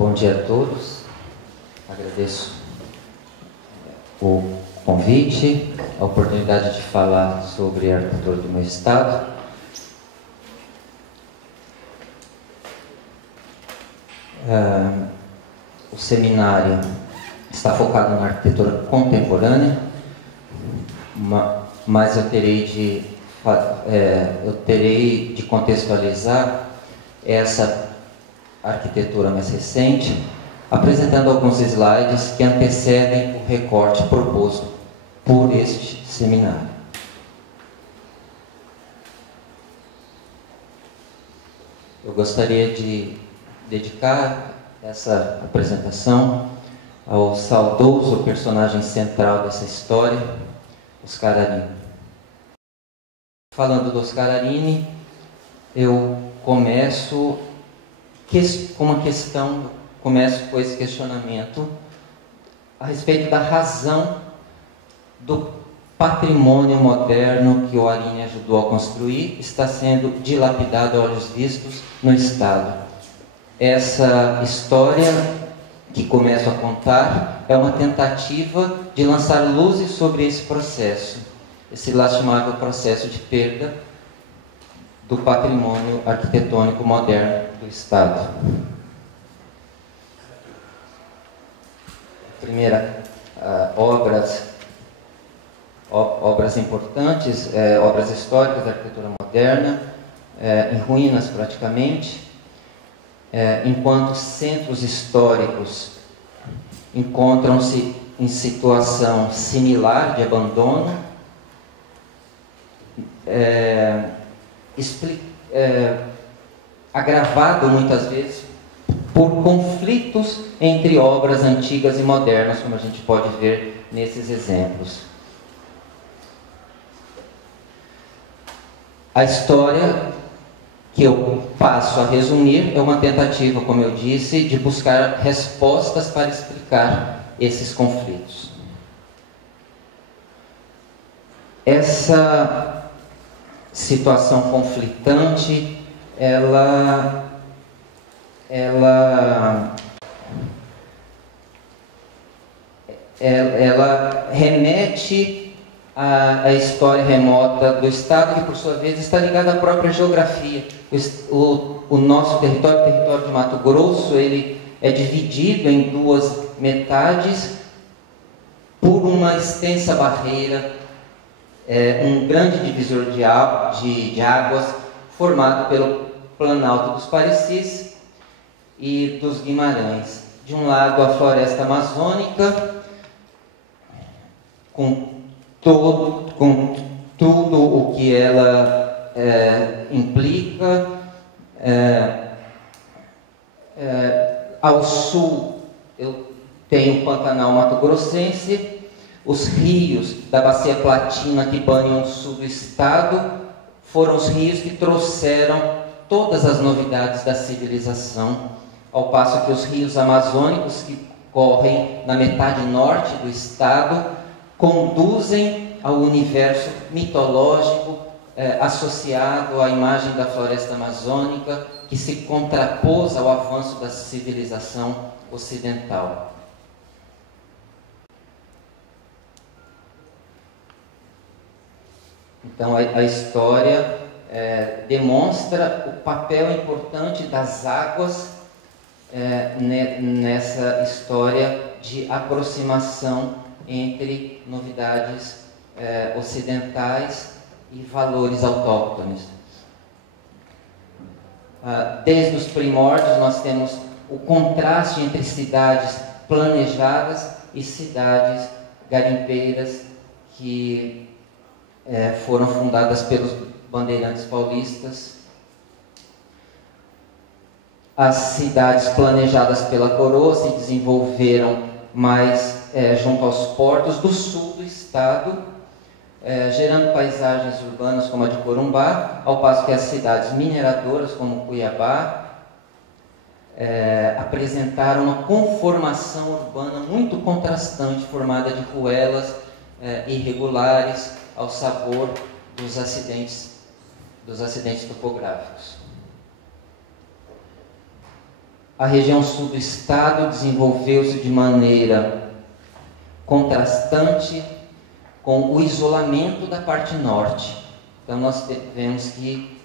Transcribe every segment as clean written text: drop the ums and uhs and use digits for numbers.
Bom dia a todos. Agradeço o convite, a oportunidade de falar sobre a arquitetura do meu estado. O seminário está focado na arquitetura contemporânea, mas eu terei de contextualizar essa arquitetura mais recente, apresentando alguns slides que antecedem o recorte proposto por este seminário. Eu gostaria de dedicar essa apresentação ao saudoso personagem central dessa história, Oscar Arini. Falando do Oscar Arini, eu começo com uma questão, começo com esse questionamento a respeito da razão do patrimônio moderno que o Arini ajudou a construir está sendo dilapidado a olhos vistos no Estado. Essa história que começo a contar é uma tentativa de lançar luzes sobre esse processo, esse lastimável processo de perda do patrimônio arquitetônico moderno do Estado. Primeira, obras importantes, obras históricas da arquitetura moderna, em ruínas praticamente, enquanto centros históricos encontram-se em situação similar de abandono, agravado muitas vezes por conflitos entre obras antigas e modernas, como a gente pode ver nesses exemplos. A história que eu passo a resumir é uma tentativa, como eu disse, de buscar respostas para explicar esses conflitos. Essa situação conflitante, ela remete à história remota do Estado, que por sua vez está ligada à própria geografia. O nosso território, o território de Mato Grosso, ele é dividido em duas metades por uma extensa barreira, um grande divisor de águas formado pelo Planalto dos Parecis e dos Guimarães. De um lado, a floresta amazônica, com tudo o que ela implica. Ao sul, eu tenho o Pantanal Mato Grossense, os rios da Bacia Platina que banham o sul do estado foram os rios que trouxeram todas as novidades da civilização, ao passo que os rios amazônicos, que correm na metade norte do estado, conduzem ao universo mitológico associado à imagem da floresta amazônica, que se contrapôs ao avanço da civilização ocidental. Então, a história demonstra o papel importante das águas nessa história de aproximação entre novidades ocidentais e valores autóctones. Desde os primórdios, nós temos o contraste entre cidades planejadas e cidades garimpeiras que foram fundadas pelos bandeirantes paulistas. As cidades planejadas pela coroa se desenvolveram mais junto aos portos do sul do estado, gerando paisagens urbanas como a de Corumbá, ao passo que as cidades mineradoras como Cuiabá apresentaram uma conformação urbana muito contrastante, formada de ruelas irregulares, ao sabor dos acidentes topográficos. a região sul do estado desenvolveu-se de maneira contrastante com o isolamento da parte norte. Então nós vemos que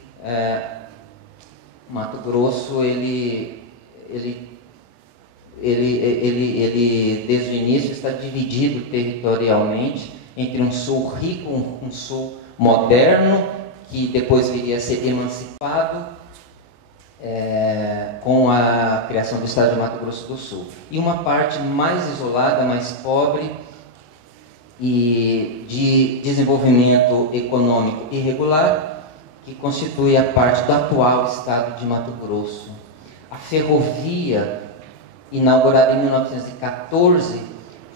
Mato Grosso, ele desde o início está dividido territorialmente entre um sul rico, um sul moderno, que depois viria a ser emancipado com a criação do estado de Mato Grosso do Sul, e uma parte mais isolada, mais pobre e de desenvolvimento econômico irregular, que constitui a parte do atual estado de Mato Grosso. A ferrovia, inaugurada em 1914,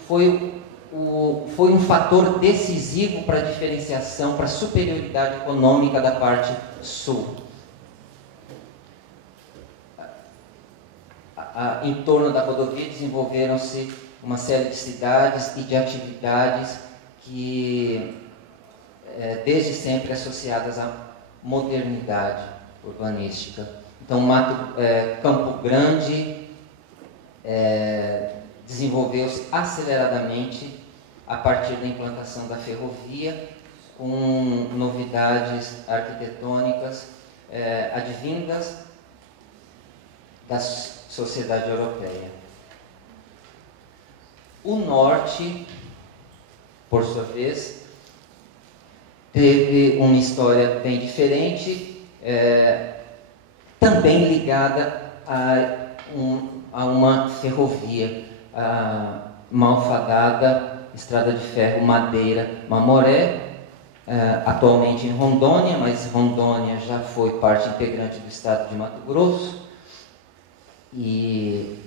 foi um fator decisivo para a diferenciação, para a superioridade econômica da parte sul. Em torno da rodovia desenvolveram-se uma série de cidades e de atividades que, desde sempre, associadas à modernidade urbanística. Então, Campo Grande desenvolveu-se aceleradamente a partir da implantação da ferrovia, com novidades arquitetônicas advindas da sociedade europeia. O norte, por sua vez, teve uma história bem diferente, também ligada a uma ferrovia, a malfadada Estrada de Ferro Madeira-Mamoré, atualmente em Rondônia, mas Rondônia já foi parte integrante do estado de Mato Grosso. E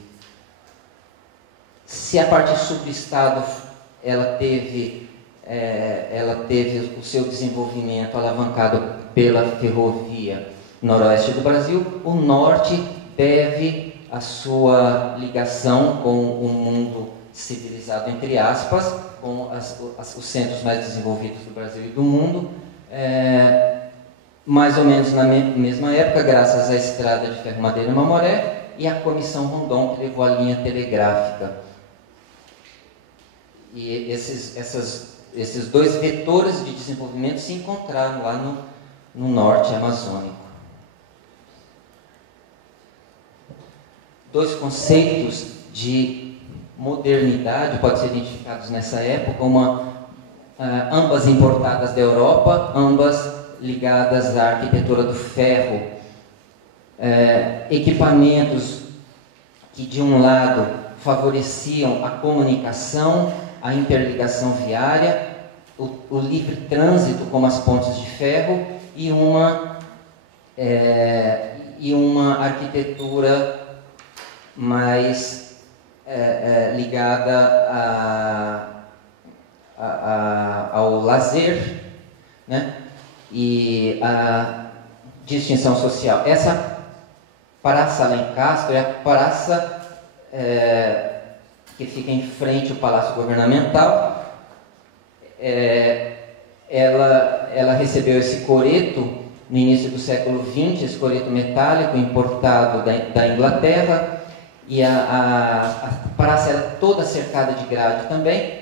se a parte sul do estado ela teve o seu desenvolvimento alavancado pela ferrovia noroeste do Brasil, o norte deve a sua ligação com o mundo civilizado, entre aspas, com os centros mais desenvolvidos do Brasil e do mundo, mais ou menos na mesma época, graças à Estrada de Ferro Madeira-Mamoré e à Comissão Rondon, que levou a linha telegráfica. E esses dois vetores de desenvolvimento se encontraram lá no norte amazônico. Dois conceitos de modernidade podem ser identificados nessa época, ambas importadas da Europa, ambas ligadas à arquitetura do ferro, equipamentos que, de um lado, favoreciam a comunicação, a interligação viária, o livre trânsito, como as pontes de ferro, e uma arquitetura mais ligada ao lazer, né? E a distinção social. Essa Praça Alencastro é a praça que fica em frente ao Palácio Governamental. Ela recebeu esse coreto no início do século XX, esse coreto metálico importado da Inglaterra, e a praça era toda cercada de grade também.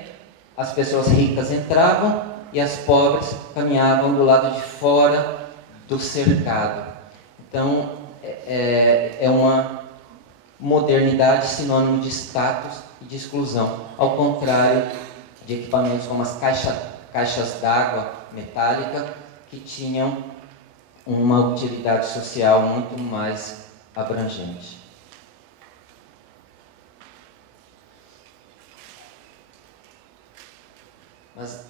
As pessoas ricas entravam e as pobres caminhavam do lado de fora do cercado. Então, é uma modernidade sinônimo de status e de exclusão, ao contrário de equipamentos como as caixas d'água metálica, que tinham uma utilidade social muito mais abrangente. Mas,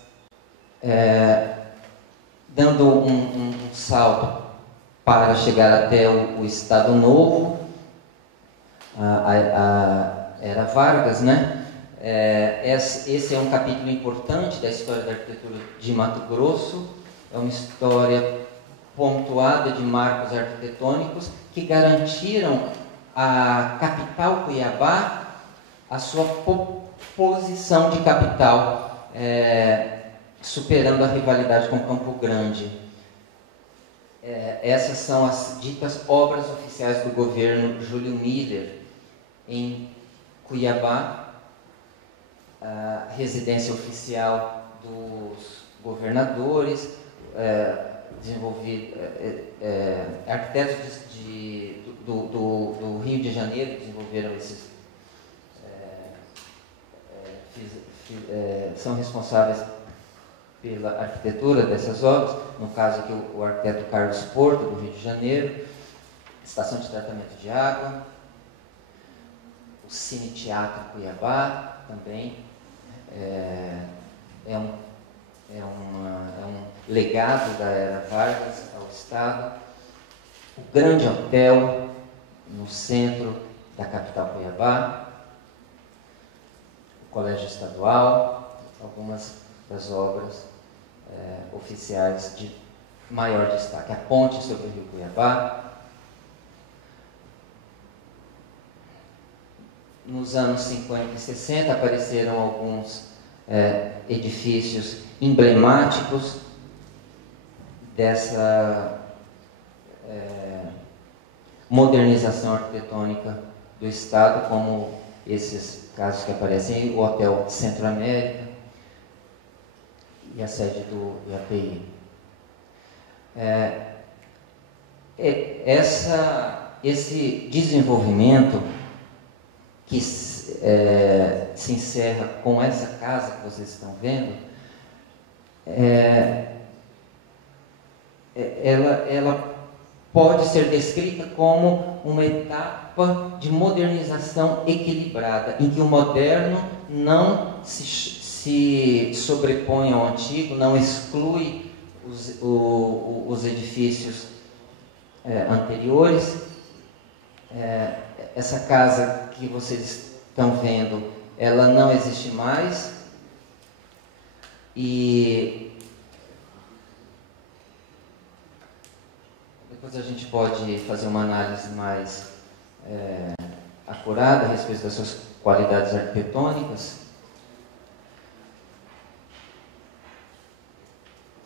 dando um salto para chegar até o Estado Novo, a Era Vargas, né? Esse é um capítulo importante da história da arquitetura de Mato Grosso. É uma história pontuada de marcos arquitetônicos que garantiram à capital Cuiabá a sua posição de capital, superando a rivalidade com Campo Grande. Essas são as ditas obras oficiais do governo Júlio Miller, em Cuiabá, a residência oficial dos governadores, arquitetos do Rio de Janeiro desenvolveram esses, são responsáveis pela arquitetura dessas obras, no caso aqui o arquiteto Carlos Porto, do Rio de Janeiro, estação de tratamento de água, o Cine Teatro Cuiabá também é um legado da era Vargas ao Estado, o Grande Hotel no centro da capital Cuiabá, o Colégio Estadual, algumas das obras oficiais de maior destaque, a Ponte sobre o Rio Cuiabá. Nos anos 50 e 60 apareceram alguns edifícios emblemáticos dessa modernização arquitetônica do Estado, como esses casos que aparecem aí, o Hotel Centro-América e a sede do IAPI. Esse desenvolvimento que se encerra com essa casa que vocês estão vendo, ela pode ser descrita como uma etapa de modernização equilibrada, em que o moderno não se sobrepõe ao antigo, não exclui os edifícios anteriores. Essa casa que vocês estão vendo, ela não existe mais, e depois a gente pode fazer uma análise mais acurada a respeito das suas qualidades arquitetônicas.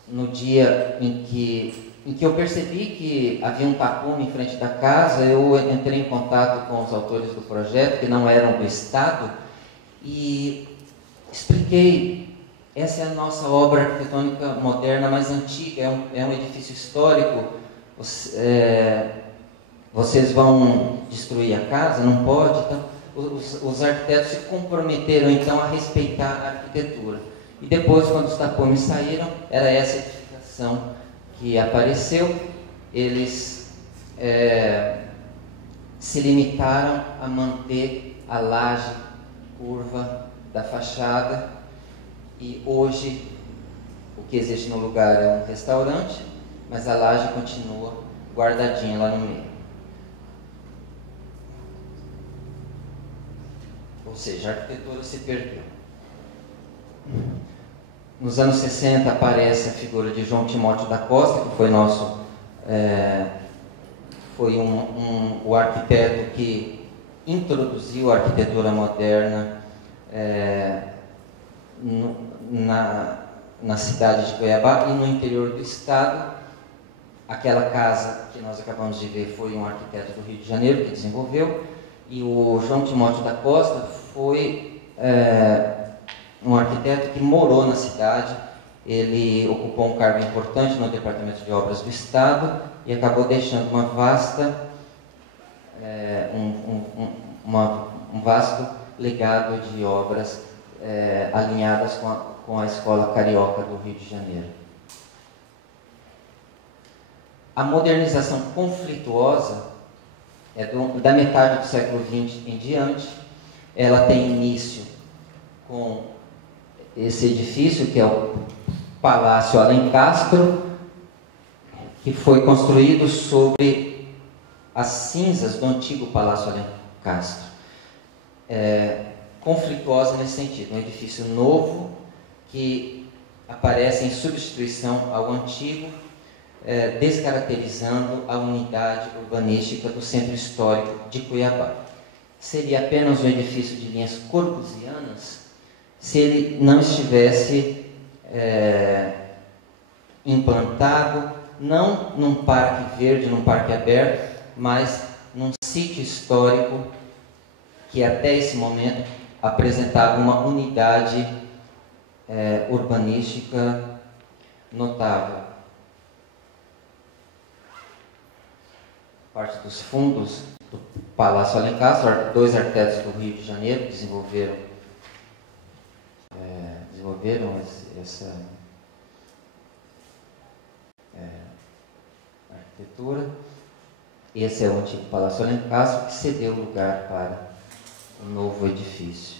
No dia em que eu percebi que havia um tapume em frente da casa, eu entrei em contato com os autores do projeto, que não eram do Estado, e expliquei: essa é a nossa obra arquitetônica moderna mais antiga, é um edifício histórico, vocês vão destruir a casa? Não pode? Então, os arquitetos se comprometeram então a respeitar a arquitetura. E depois, quando os tapumes saíram, era essa edificação que apareceu. Eles se limitaram a manter a laje curva da fachada, e hoje o que existe no lugar é um restaurante, mas a laje continua guardadinha lá no meio. Ou seja, a arquitetura se perdeu. Nos anos 60 aparece a figura de João Timóteo da Costa, que foi o arquiteto que introduziu a arquitetura moderna na cidade de Cuiabá e no interior do estado. Aquela casa que nós acabamos de ver foi um arquiteto do Rio de Janeiro que desenvolveu, e o João Timóteo da Costa foi um arquiteto que morou na cidade. Ele ocupou um cargo importante no Departamento de Obras do Estado e acabou deixando uma vasta, um vasto legado de obras alinhadas com a Escola Carioca do Rio de Janeiro. A modernização conflituosa é da metade do século XX em diante. Ela tem início com esse edifício, que é o Palácio Alencastro, que foi construído sobre as cinzas do antigo Palácio Alencastro. Conflituosa nesse sentido, um edifício novo que aparece em substituição ao antigo, descaracterizando a unidade urbanística do centro histórico de Cuiabá. Seria apenas um edifício de linhas corbusianas se ele não estivesse implantado, não num parque verde, num parque aberto, mas num sítio histórico que até esse momento apresentava uma unidade urbanística notável. Parte dos fundos do Palácio Alencastro, dois arquitetos do Rio de Janeiro desenvolveram essa arquitetura. Esse é o antigo Palácio Alencastro, que cedeu lugar para um novo edifício.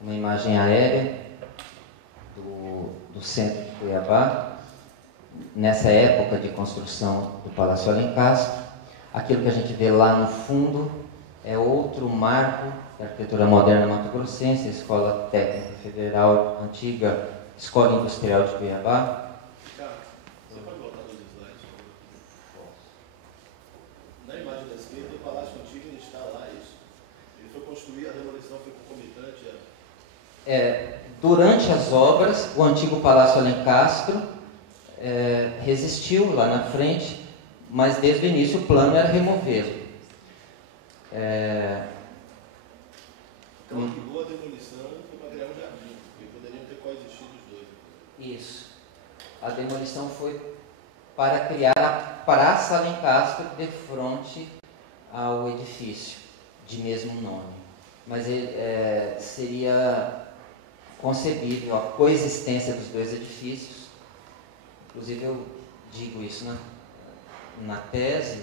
Uma imagem aérea do centro de Cuiabá, nessa época de construção do Palácio Alencastro. Aquilo que a gente vê lá no fundo é outro marco da arquitetura moderna mato-grossense, a Escola Técnica Federal, antiga Escola Industrial de Cuiabá. Você pode voltar nos slides? Na imagem da esquerda, o Palácio Antigo ainda está lá, isso? Ele foi construído, a demolição foi concomitante Durante as obras, o antigo Palácio Alencastro resistiu lá na frente, mas desde o início o plano era removê-lo. Então, acabou a demolição foi para criar um jardim, porque poderiam ter coexistido os dois. Isso. A demolição foi para criar a Praça Alencastro de frente ao edifício de mesmo nome. Mas seria concebível a coexistência dos dois edifícios. Inclusive eu digo isso na tese.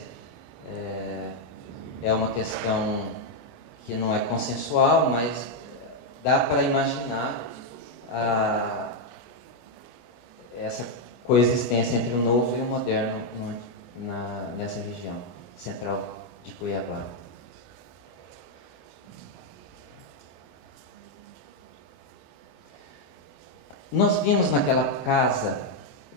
É uma questão que não é consensual, mas dá para imaginar essa coexistência entre o novo e o moderno nessa região central de Cuiabá. Nós vimos naquela casa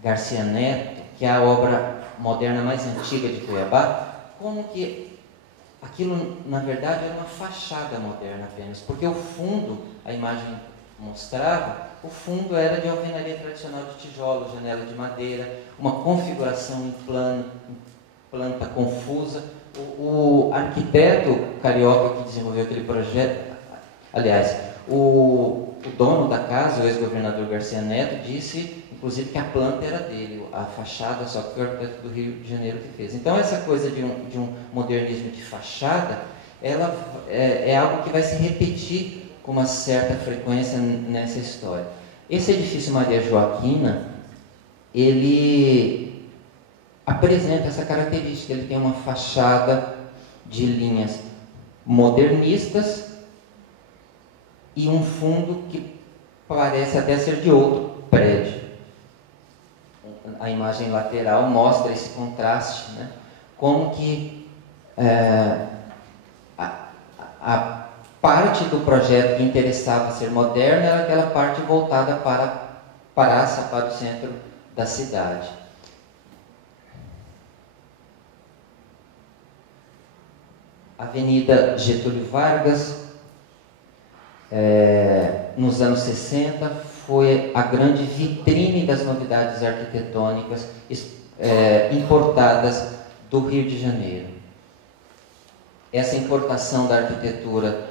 Garcia Neto, que é a obra moderna mais antiga de Cuiabá, como que aquilo, na verdade, era uma fachada moderna apenas, porque o fundo, a imagem mostrava, o fundo era de alvenaria tradicional de tijolo, janela de madeira, uma configuração em planta confusa. O arquiteto carioca que desenvolveu aquele projeto, aliás, o dono da casa, o ex-governador Garcia Neto, disse, inclusive, que a planta era dele, a fachada só que o arquiteto do Rio de Janeiro que fez. Então, essa coisa de um modernismo de fachada, ela é algo que vai se repetir com uma certa frequência nessa história. Esse edifício Maria Joaquina, ele apresenta essa característica, ele tem uma fachada de linhas modernistas e um fundo que parece até ser de outro prédio. A imagem lateral mostra esse contraste, né? Como que a parte do projeto que interessava ser moderna era aquela parte voltada para a praça, para o centro da cidade. Avenida Getúlio Vargas, nos anos 60, foi a grande vitrine das novidades arquitetônicas importadas do Rio de Janeiro. Essa importação da arquitetura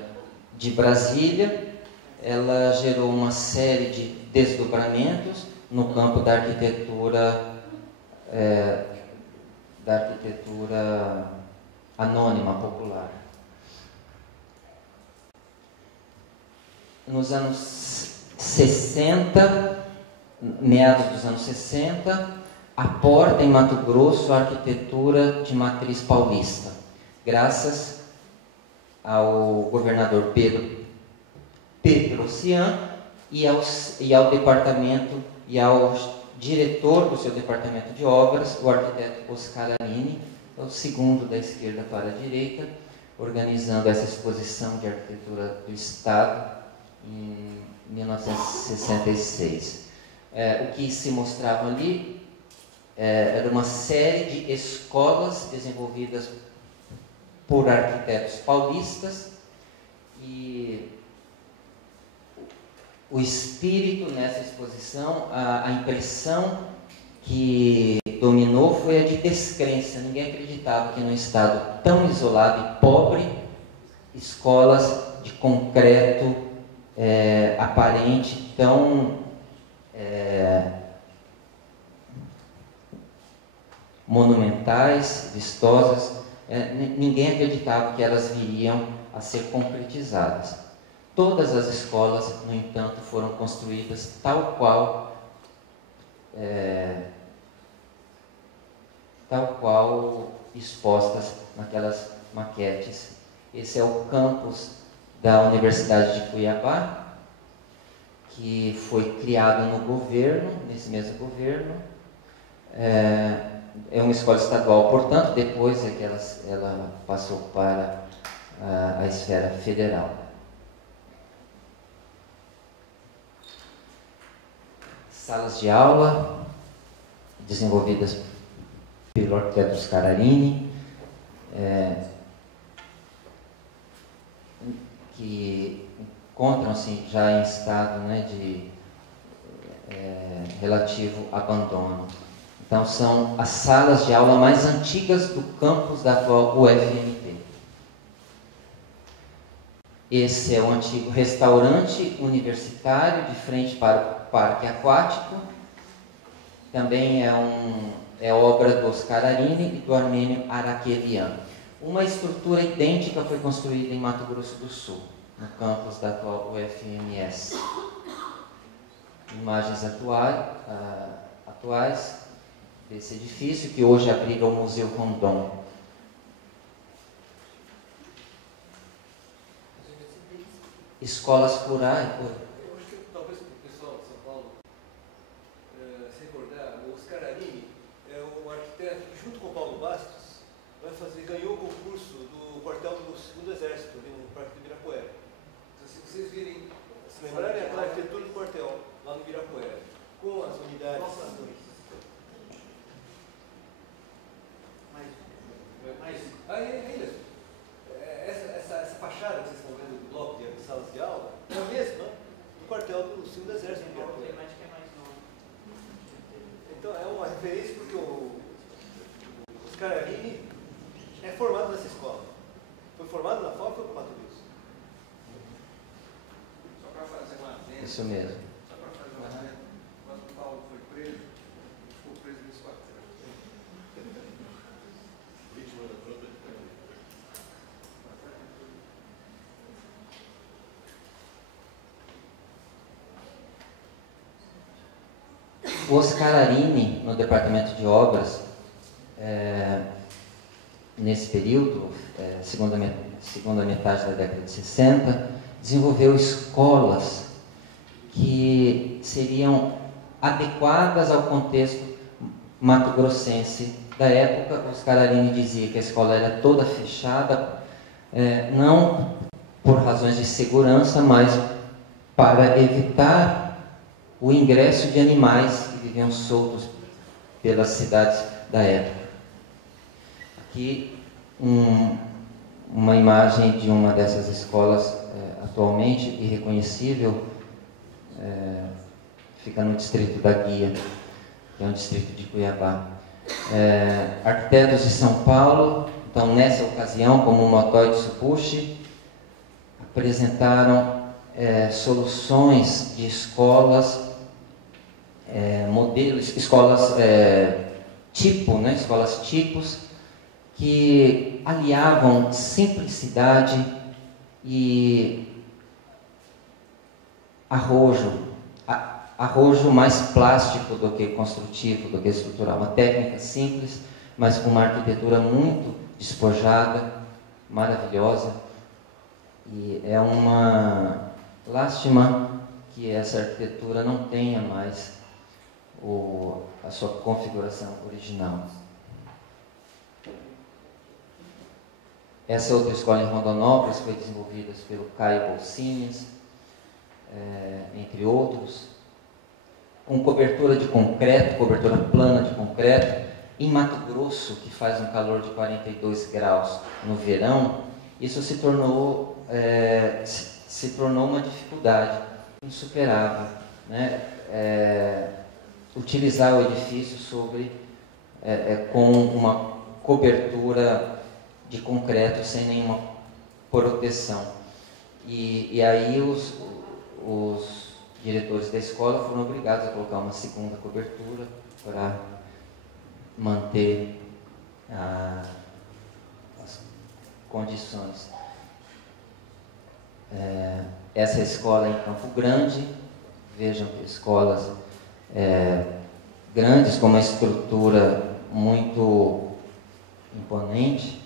de Brasília, ela gerou uma série de desdobramentos no campo da arquitetura anônima, popular. Nos anos 60, meados dos anos 60, aporta em Mato Grosso a arquitetura de matriz paulista, graças ao governador Pedro Petrocian e ao departamento e ao diretor do seu departamento de obras, o arquiteto Oscar Arini, o segundo da esquerda para a direita, organizando essa exposição de arquitetura do Estado em 1966. O que se mostrava ali era uma série de escolas desenvolvidas por arquitetos paulistas, e o espírito nessa exposição, a impressão que dominou foi a de descrença. Ninguém acreditava que num estado tão isolado e pobre escolas de concreto aparente tão monumentais, vistosas, ninguém acreditava que elas viriam a ser concretizadas. Todas as escolas, no entanto, foram construídas tal qual expostas naquelas maquetes. Esse é o campus da Universidade de Cuiabá, que foi criado no governo, nesse mesmo governo. É uma escola estadual, portanto, depois é que ela passou para a esfera federal. Salas de aula, desenvolvidas pelo arquiteto Scararini, que encontram-se já em estado, né, de relativo abandono. Então, são as salas de aula mais antigas do campus da atual UFMT. Esse é o antigo restaurante universitário, de frente para o parque aquático. Também é obra do Scararini e do Armênio Araquelian. Uma estrutura idêntica foi construída em Mato Grosso do Sul, no campus da atual UFMS. Imagens atuais desse edifício, que hoje abriga o Museu Rondon. Escolas rurais. Eu acho que talvez para o pessoal de São Paulo se recordar, o Scararini é um arquiteto que, junto com o Paulo Bastos, ganhou o concurso do quartel do 2º Exército, ali no Parque do Ibirapuera. Então, se vocês virem, se lembrarem aquela arquitetura do quartel, lá no Ibirapuera, com as unidades. Essa fachada que vocês estão vendo do bloco de salas de aula é a mesma do quartel do 2º Exército. Então é uma referência porque o Scararini é formado nessa escola. Foi formado na FAO e foi para o Mato Grosso. Só para fazer uma adenda. Isso mesmo. Só para fazer uma adenda. Quando o Paulo foi preso, ele ficou preso nesse quartel. Vítima da própria ditadura. O Scararini, no departamento de obras, nesse período, segunda metade da década de 60, desenvolveu escolas que seriam adequadas ao contexto mato-grossense da época. O Scararini dizia que a escola era toda fechada, não por razões de segurança, mas para evitar o ingresso de animais que viviam soltos pelas cidades da época. Aqui uma imagem de uma dessas escolas atualmente irreconhecível, fica no distrito da Guia, que é um distrito de Cuiabá. Arquitetos de São Paulo, então nessa ocasião, como o Motoi Tsupushi, apresentaram soluções de escolas, modelos, escolas tipo, né, escolas tipos, que aliavam simplicidade e arrojo mais plástico do que construtivo, do que estrutural. Uma técnica simples, mas com uma arquitetura muito despojada, maravilhosa. E é uma lástima que essa arquitetura não tenha mais a sua configuração original. Essa outra escola em Rondonópolis foi desenvolvida pelo Caio Bolsinhas, entre outros, com cobertura de concreto, cobertura plana de concreto. Em Mato Grosso, que faz um calor de 42 graus no verão, isso se tornou uma dificuldade insuperável, né? Utilizar o edifício com uma cobertura de concreto sem nenhuma proteção. E aí os diretores da escola foram obrigados a colocar uma segunda cobertura para manter as condições. Essa escola é em Campo Grande, vejam que escolas grandes, com uma estrutura muito imponente,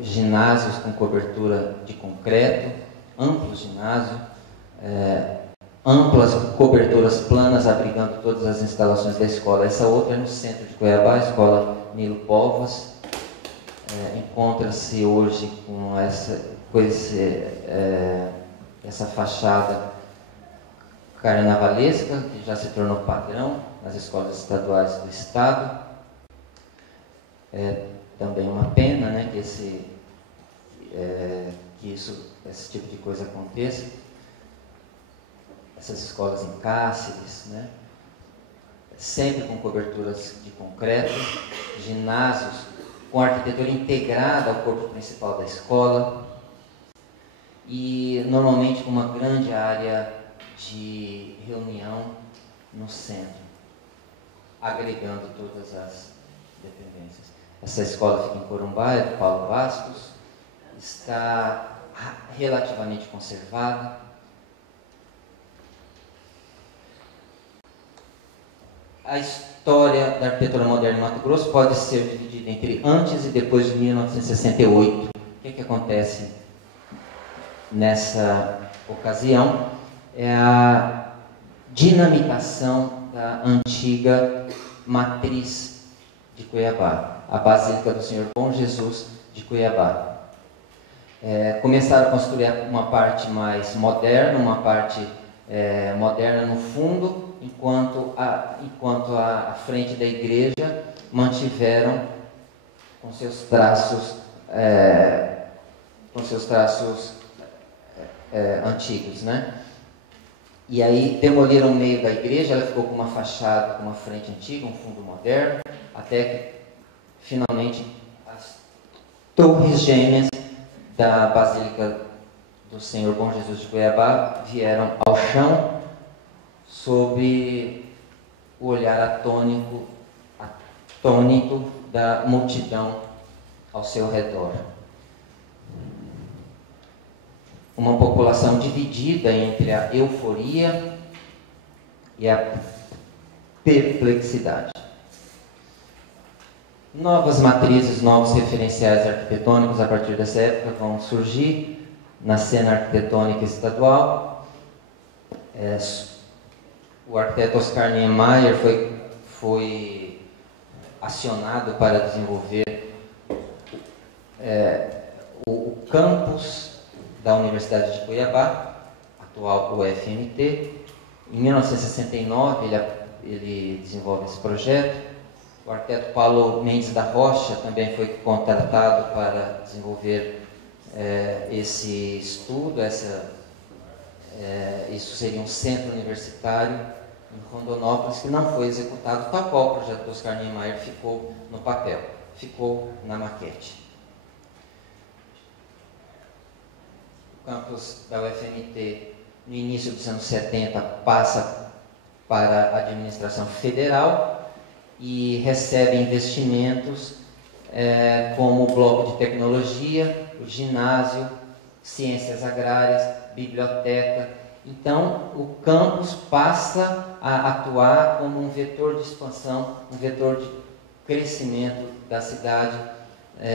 ginásios com cobertura de concreto, amplos ginásios, amplas coberturas planas abrigando todas as instalações da escola. Essa outra é no centro de Cuiabá, a escola Nilo Povas. Encontra-se hoje com essa fachada carnavalesca, que já se tornou padrão nas escolas estaduais do estado. É também uma pena, né, que esse tipo de coisa aconteça. Essas escolas em Cáceres, né, sempre com coberturas de concreto, ginásios com arquitetura integrada ao corpo principal da escola e normalmente com uma grande área de reunião no centro, agregando todas as dependências. Essa escola fica em Corumbá, é do Paulo Bastos, está relativamente conservada. A história da arquitetura moderna em Mato Grosso pode ser dividida entre antes e depois de 1968. O que acontece nessa ocasião? É a dinamitação da antiga matriz de Cuiabá, a Basílica do Senhor Bom Jesus de Cuiabá. Começaram a construir uma parte mais moderna, uma parte moderna no fundo, enquanto a frente da igreja mantiveram com seus traços antigos, né? E aí demoliram o meio da igreja, ela ficou com uma fachada, com uma frente antiga, um fundo moderno, até que finalmente as torres gêmeas da Basílica do Senhor Bom Jesus de Cuiabá vieram ao chão sob o olhar atônito da multidão ao seu redor. Uma população dividida entre a euforia e a perplexidade. Novas matrizes, novos referenciais arquitetônicos a partir dessa época vão surgir na cena arquitetônica estadual. O arquiteto Oscar Niemeyer foi acionado para desenvolver o campus da Universidade de Cuiabá, atual UFMT. Em 1969 ele desenvolve esse projeto. O arquiteto Paulo Mendes da Rocha também foi contratado para desenvolver esse estudo. Isso seria um centro universitário em Rondonópolis, que não foi executado, tal qual o projeto do Oscar Niemeyer ficou no papel, ficou na maquete. O campus da UFMT, no início dos anos 70, passa para a administração federal e recebe investimentos como o bloco de tecnologia, o ginásio, ciências agrárias, biblioteca. Então, o campus passa a atuar como um vetor de expansão, um vetor de crescimento da cidade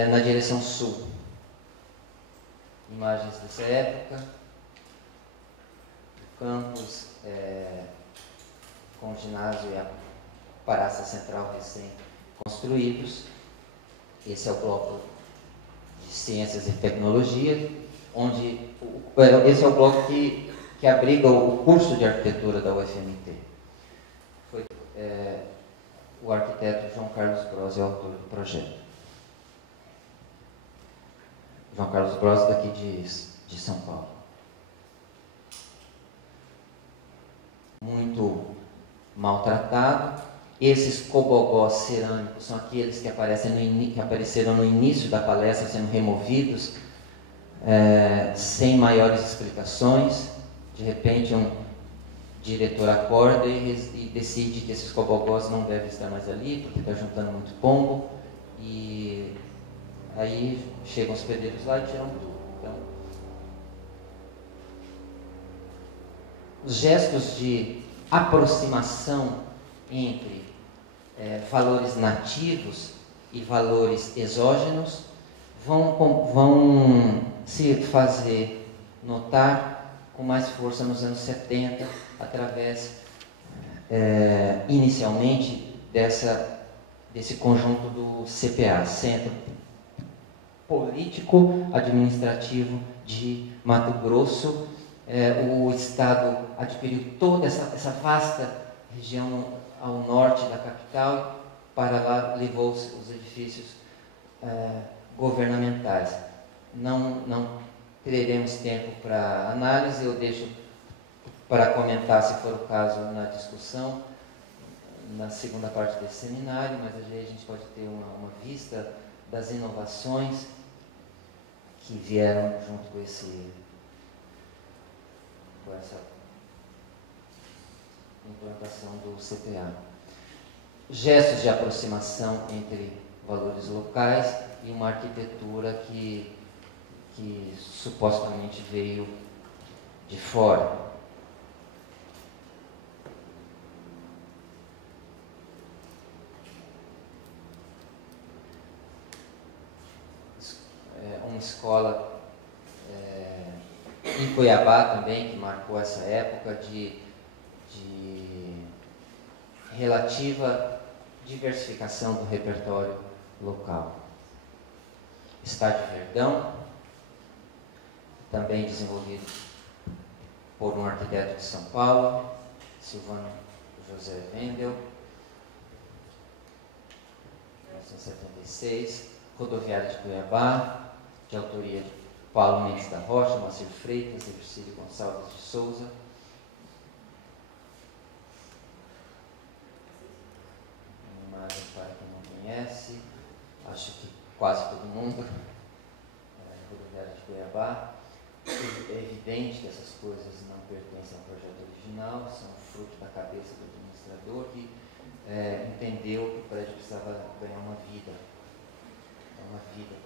na direção sul. Imagens dessa época. O campus com o ginásio e a praça central recém-construídos. Esse é o bloco de ciências e tecnologia, onde esse é o bloco que abriga o curso de arquitetura da UFMT. Foi o arquiteto João Carlos Bros, é o autor do projeto. João Carlos Bros, daqui de São Paulo. Muito maltratado. Esses cobogós cerâmicos são aqueles que apareceram no início da palestra, sendo removidos sem maiores explicações. De repente um diretor acorda e decide que esses cobogós não devem estar mais ali, porque está juntando muito pombo, e aí chegam os pedreiros lá e tiram tudo. Então, os gestos de aproximação entre valores nativos e valores exógenos vão se fazer notar com mais força nos anos 70, através, inicialmente, desse conjunto do CPA, Centro Político Administrativo de Mato Grosso. O Estado adquiriu toda essa vasta região ao norte da capital, para lá levou os edifícios governamentais. Não teremos tempo para análise, eu deixo para comentar, se for o caso, na discussão, na segunda parte desse seminário, mas aí a gente pode ter uma vista das inovações que vieram junto com essa implantação do CPA. Gestos de aproximação entre valores locais e uma arquitetura que supostamente veio de fora. Uma escola em Cuiabá também, que marcou essa época de relativa diversificação do repertório local. Estádio Verdão, também desenvolvido por um arquiteto de São Paulo, Silvano José Wendel, 1976. Rodoviária de Cuiabá, de autoria de Paulo Mendes da Rocha, Moacir Freitas, Evercílio Gonçalves de Souza. Uma imagem para quem não conhece, acho que quase todo mundo. Rodoviária de Cuiabá. É evidente que essas coisas não pertencem ao projeto original, são fruto da cabeça do administrador que entendeu que o prédio precisava ganhar uma vida para a arquitetura.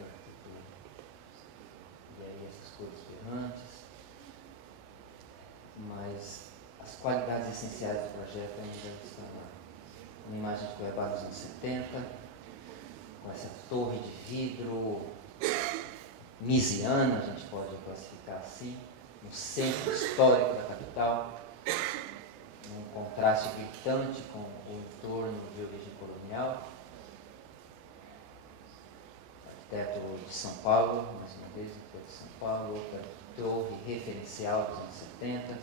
E aí essas coisas berrantes, mas as qualidades essenciais do projeto ainda estão lá. Uma imagem de Cuiabá dos anos 70, com essa torre de vidro misiana, a gente pode classificar assim, no centro histórico da capital, um contraste gritante com o entorno de origem colonial. Arquiteto de São Paulo, mais uma vez, arquiteto de São Paulo, outra torre referencial dos anos 70,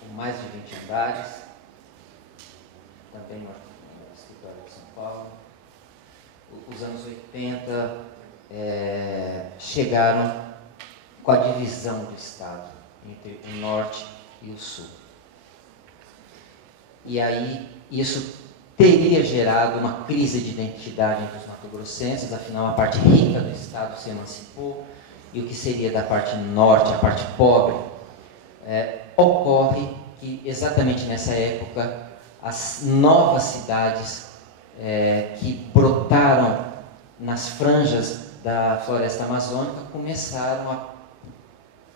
com mais de 20 andares, também no escritório de São Paulo. Os anos 80 chegaram com a divisão do Estado entre o Norte e o Sul. E aí isso teria gerado uma crise de identidade entre os mato-grossenses, afinal a parte rica do Estado se emancipou, e o que seria da parte norte, a parte pobre, ocorre que exatamente nessa época as novas cidades que brotaram nas franjas da floresta amazônica começaram a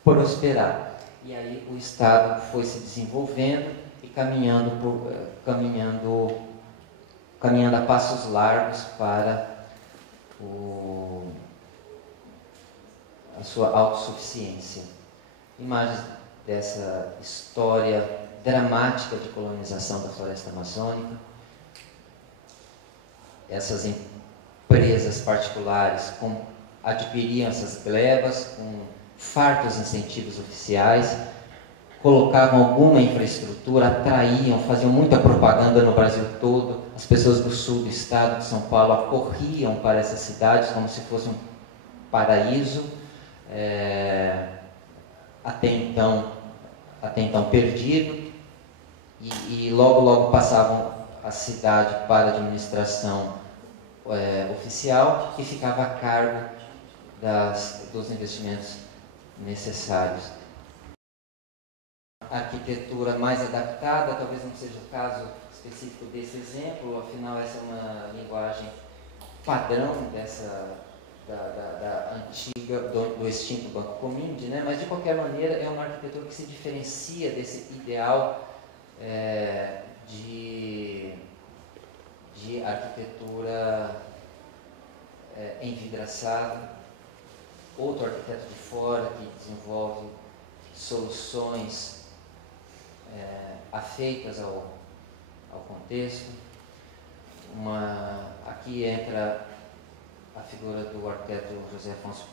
prosperar. E aí o Estado foi se desenvolvendo e caminhando a passos largos para a sua autossuficiência. Imagens dessa história dramática de colonização da floresta amazônica. Essas empresas particulares adquiriam essas glebas com fartos incentivos oficiais, colocavam alguma infraestrutura, atraíam, faziam muita propaganda no Brasil todo. As pessoas do sul do estado de São Paulo acorriam para essas cidades como se fosse um paraíso, até então perdido, e logo passavam a cidade para a administração oficial, que ficava a cargo dos investimentos necessários. A arquitetura mais adaptada, talvez não seja o caso específico desse exemplo, afinal essa é uma linguagem padrão da antiga, do extinto Banco Comindi, né? Mas de qualquer maneira é uma arquitetura que se diferencia desse ideal de arquitetura envidraçada. Outro arquiteto de fora que desenvolve soluções afeitas ao contexto. Aqui entra a figura do arquiteto José Afonso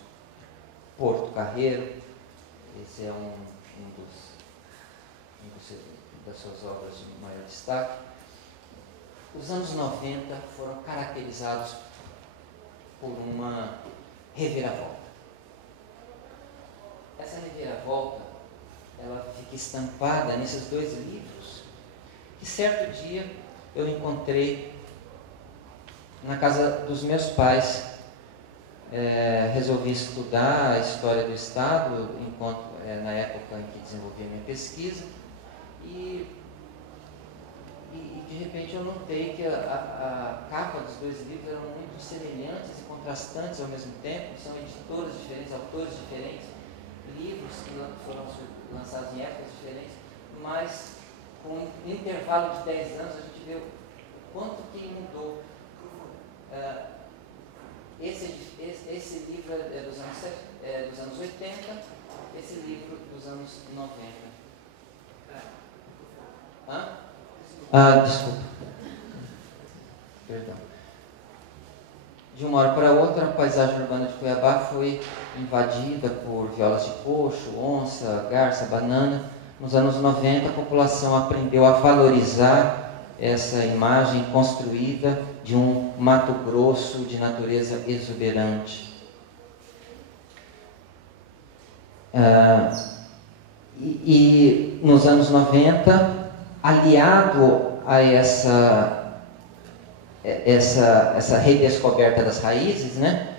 Portocarrero. Esse é das suas obras de maior destaque. Os anos 90 foram caracterizados por uma reviravolta. Essa reviravolta, ela fica estampada nesses dois livros, que certo dia eu encontrei na casa dos meus pais. Resolvi estudar a história do Estado na época em que desenvolvia minha pesquisa e de repente eu notei que a capa dos dois livros eram muito semelhantes e contrastantes ao mesmo tempo. São editoras diferentes, autores diferentes, livros que foram lançados em épocas diferentes, mas com um intervalo de 10 anos a gente vê o quanto que mudou. Esse livro é dos anos 80, esse livro dos anos 90. Desculpa. Perdão. De uma hora para outra, a paisagem urbana de Cuiabá foi invadida por violas de coxo, onça, garça, banana. Nos anos 90, a população aprendeu a valorizar essa imagem construída de um Mato Grosso de natureza exuberante. E nos anos 90, aliado a essa redescoberta das raízes, né,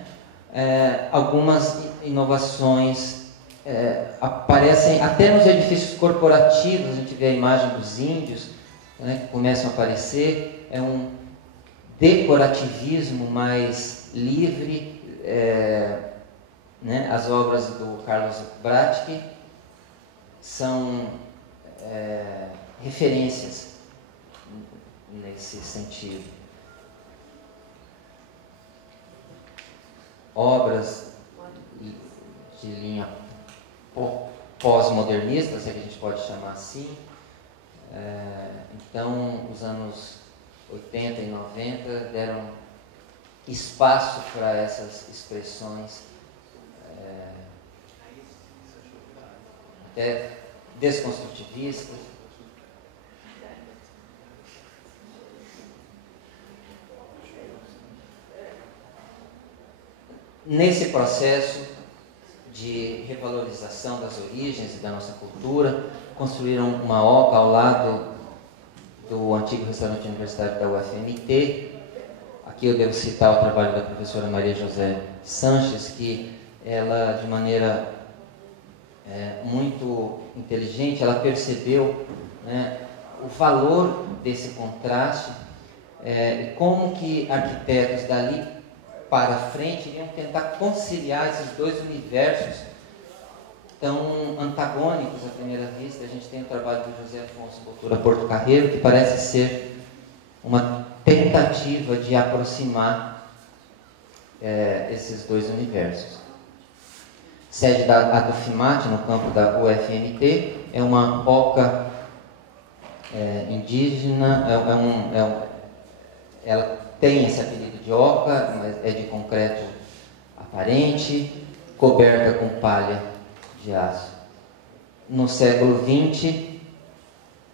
algumas inovações aparecem até nos edifícios corporativos. A gente vê a imagem dos índios, né, que começam a aparecer. É um decorativismo mais livre. Né, as obras do Carlos Bratke são referências nesse sentido. Obras de linha pós-modernista, se a gente pode chamar assim. Então, os anos 80 e 90 deram espaço para essas expressões até desconstrutivistas. Nesse processo de revalorização das origens e da nossa cultura, construíram uma OCA ao lado do antigo restaurante universitário da UFMT. Aqui eu devo citar o trabalho da professora Maria José Sanches, que ela, de maneira muito inteligente, ela percebeu, né, o valor desse contraste e como que arquitetos dali para frente iriam tentar conciliar esses dois universos tão antagônicos à primeira vista. A gente tem o trabalho do José Afonso Portocarrero, que parece ser uma tentativa de aproximar esses dois universos. Sede da Adufimate, no campo da UFMT, é uma OCA indígena, ela tem esse apelido de OCA, mas é de concreto aparente, coberta com palha de aço. No século XX,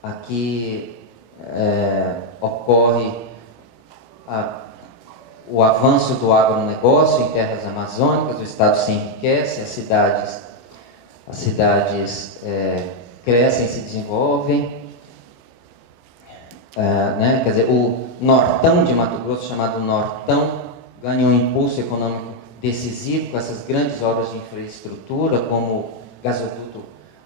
aqui ocorre o avanço do agronegócio em terras amazônicas, o Estado se enriquece, as cidades crescem, se desenvolvem. Né? Quer dizer, o nortão de Mato Grosso, chamado Nortão, ganha um impulso econômico decisivo com essas grandes obras de infraestrutura, como o gasoduto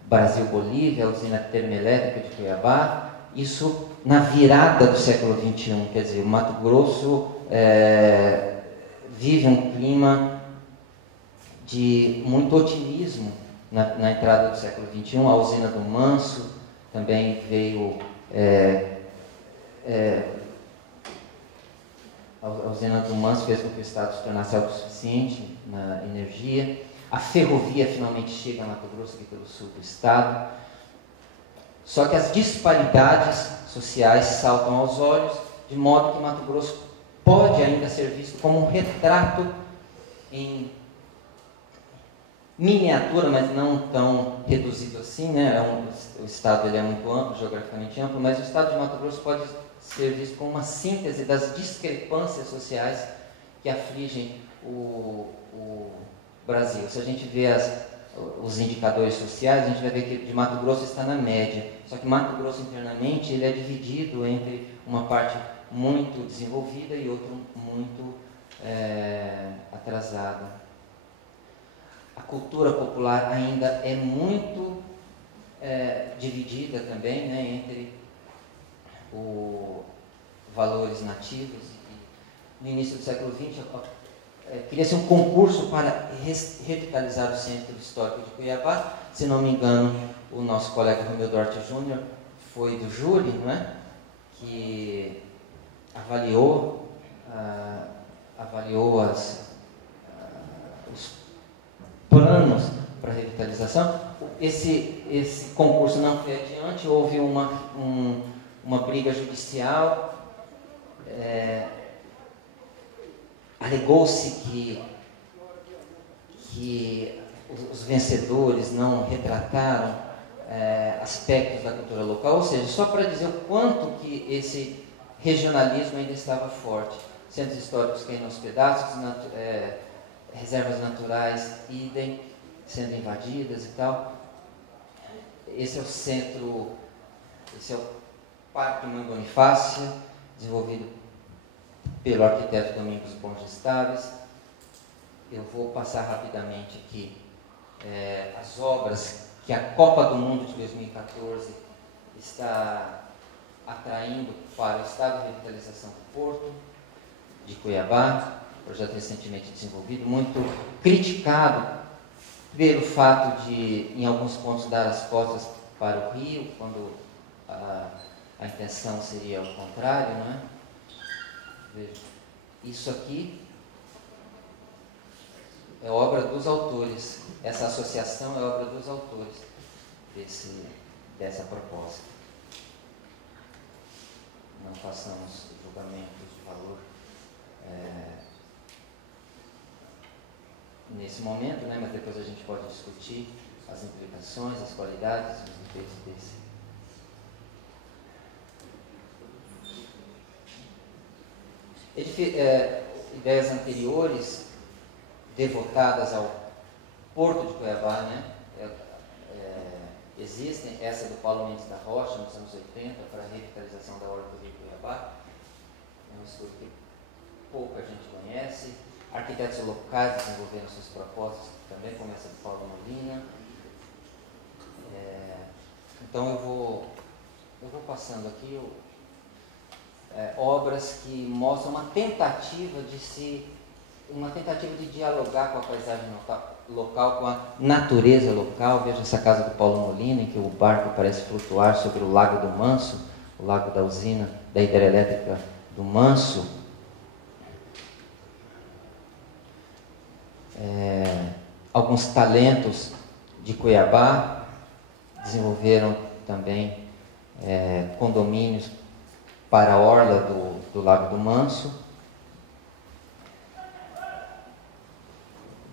Brasil-Bolívia, a usina termoelétrica de Cuiabá. Isso na virada do século XXI, quer dizer, o Mato Grosso vive um clima de muito otimismo na entrada do século XXI. A usina do Manso também veio... a usina do Manso fez com que o Estado se tornasse autossuficiente na energia. A ferrovia finalmente chega a Mato Grosso, aqui pelo sul do Estado. Só que as disparidades sociais saltam aos olhos, de modo que Mato Grosso pode ainda ser visto como um retrato em miniatura, mas não tão reduzido assim, né? O Estado ele é muito amplo, geograficamente amplo, mas o Estado de Mato Grosso pode ser visto como uma síntese das discrepâncias sociais que afligem o Brasil. Se a gente vê os indicadores sociais, a gente vai ver que de Mato Grosso está na média. Só que Mato Grosso internamente ele é dividido entre uma parte muito desenvolvida e outra muito atrasada. A cultura popular ainda é muito dividida também, né, entre valores nativos. No início do século XX, queria-se um concurso para revitalizar o centro histórico de Cuiabá. Se não me engano, o nosso colega Romeu Duarte Júnior foi do júri, não é? Que avaliou os planos para a revitalização. Esse concurso não foi adiante, houve uma briga judicial. Alegou-se que os vencedores não retrataram aspectos da cultura local, ou seja, só para dizer o quanto que esse regionalismo ainda estava forte. Centros históricos caindo aos pedaços, reservas naturais, idem, sendo invadidas e tal. Esse é o centro, esse é o Parque Mãe Bonifácia, desenvolvido pelo arquiteto Domingos Borges Tavares. Eu vou passar rapidamente aqui as obras que a Copa do Mundo de 2014 está atraindo para o Estado de Revitalização do Porto de Cuiabá, projeto recentemente desenvolvido, muito criticado pelo fato de, em alguns pontos, dar as costas para o rio, quando a intenção seria o contrário, não é? Veja, isso aqui é obra dos autores, essa associação é obra dos autores dessa proposta. Não façamos julgamentos de valor nesse momento, né? Mas depois a gente pode discutir as implicações, as qualidades, os defeitos desse. Ideias anteriores devotadas ao Porto de Cuiabá, né? Existem, essa do Paulo Mendes da Rocha, nos anos 80, para a revitalização da Orla do Rio Cuiabá. É um estudo que pouca gente conhece. Arquitetos locais desenvolveram suas propostas, também como essa do Paulo Molina. Então eu vou passando aqui obras que mostram uma tentativa de dialogar com a paisagem local, com a natureza local. Veja essa casa do Paulo Molina, em que o barco parece flutuar sobre o Lago do Manso, o lago da usina, da hidrelétrica do Manso. Alguns talentos de Cuiabá desenvolveram também condomínios para a orla do Lago do Manso.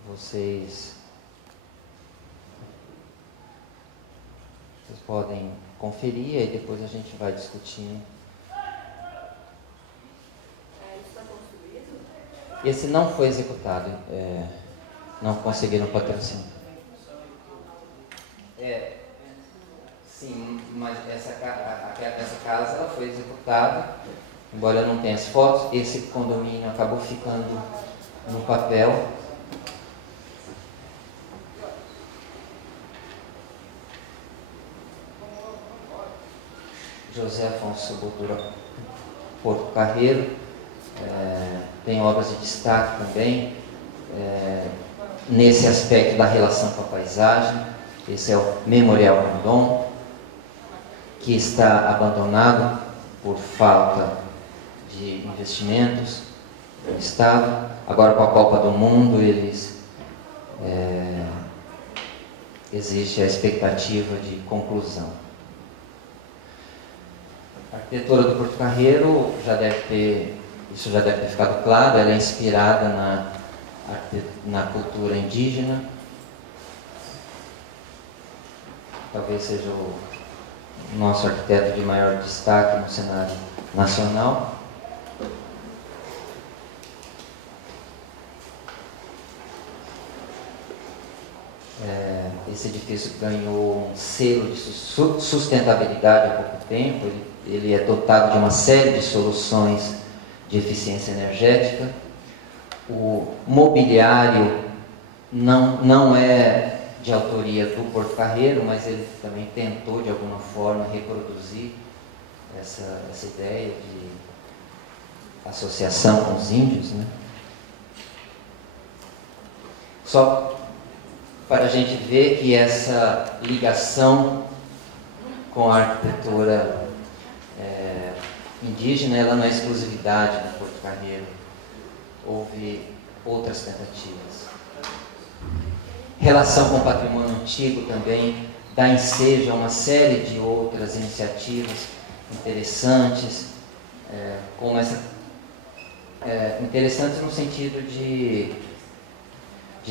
Vocês podem conferir e depois a gente vai discutindo. Isso está construído? Esse não foi executado. Não conseguiram patrocínio. Sim, mas essa casa ela foi executada, embora eu não tenha as fotos. Esse condomínio acabou ficando no papel. José Afonso Botura Porto Carreiro. Tem obras de destaque também nesse aspecto da relação com a paisagem. Esse é o Memorial Rondon, que está abandonado por falta de investimentos do Estado. Agora, com a Copa do Mundo, existe a expectativa de conclusão. A arquitetura do Porto Carreiro isso já deve ter ficado claro. Ela é inspirada na cultura indígena. Talvez seja o nosso arquiteto de maior destaque no cenário nacional. Esse edifício ganhou um selo de sustentabilidade há pouco tempo. Ele é dotado de uma série de soluções de eficiência energética. O mobiliário não é de autoria do Porto Carreiro, mas ele também tentou de alguma forma reproduzir essa ideia de associação com os índios, né? Só para a gente ver que essa ligação com a arquitetura indígena, ela não é exclusividade do Porto Carreiro. Houve outras tentativas. Relação com o patrimônio antigo também dá ensejo a uma série de outras iniciativas interessantes, interessantes no sentido de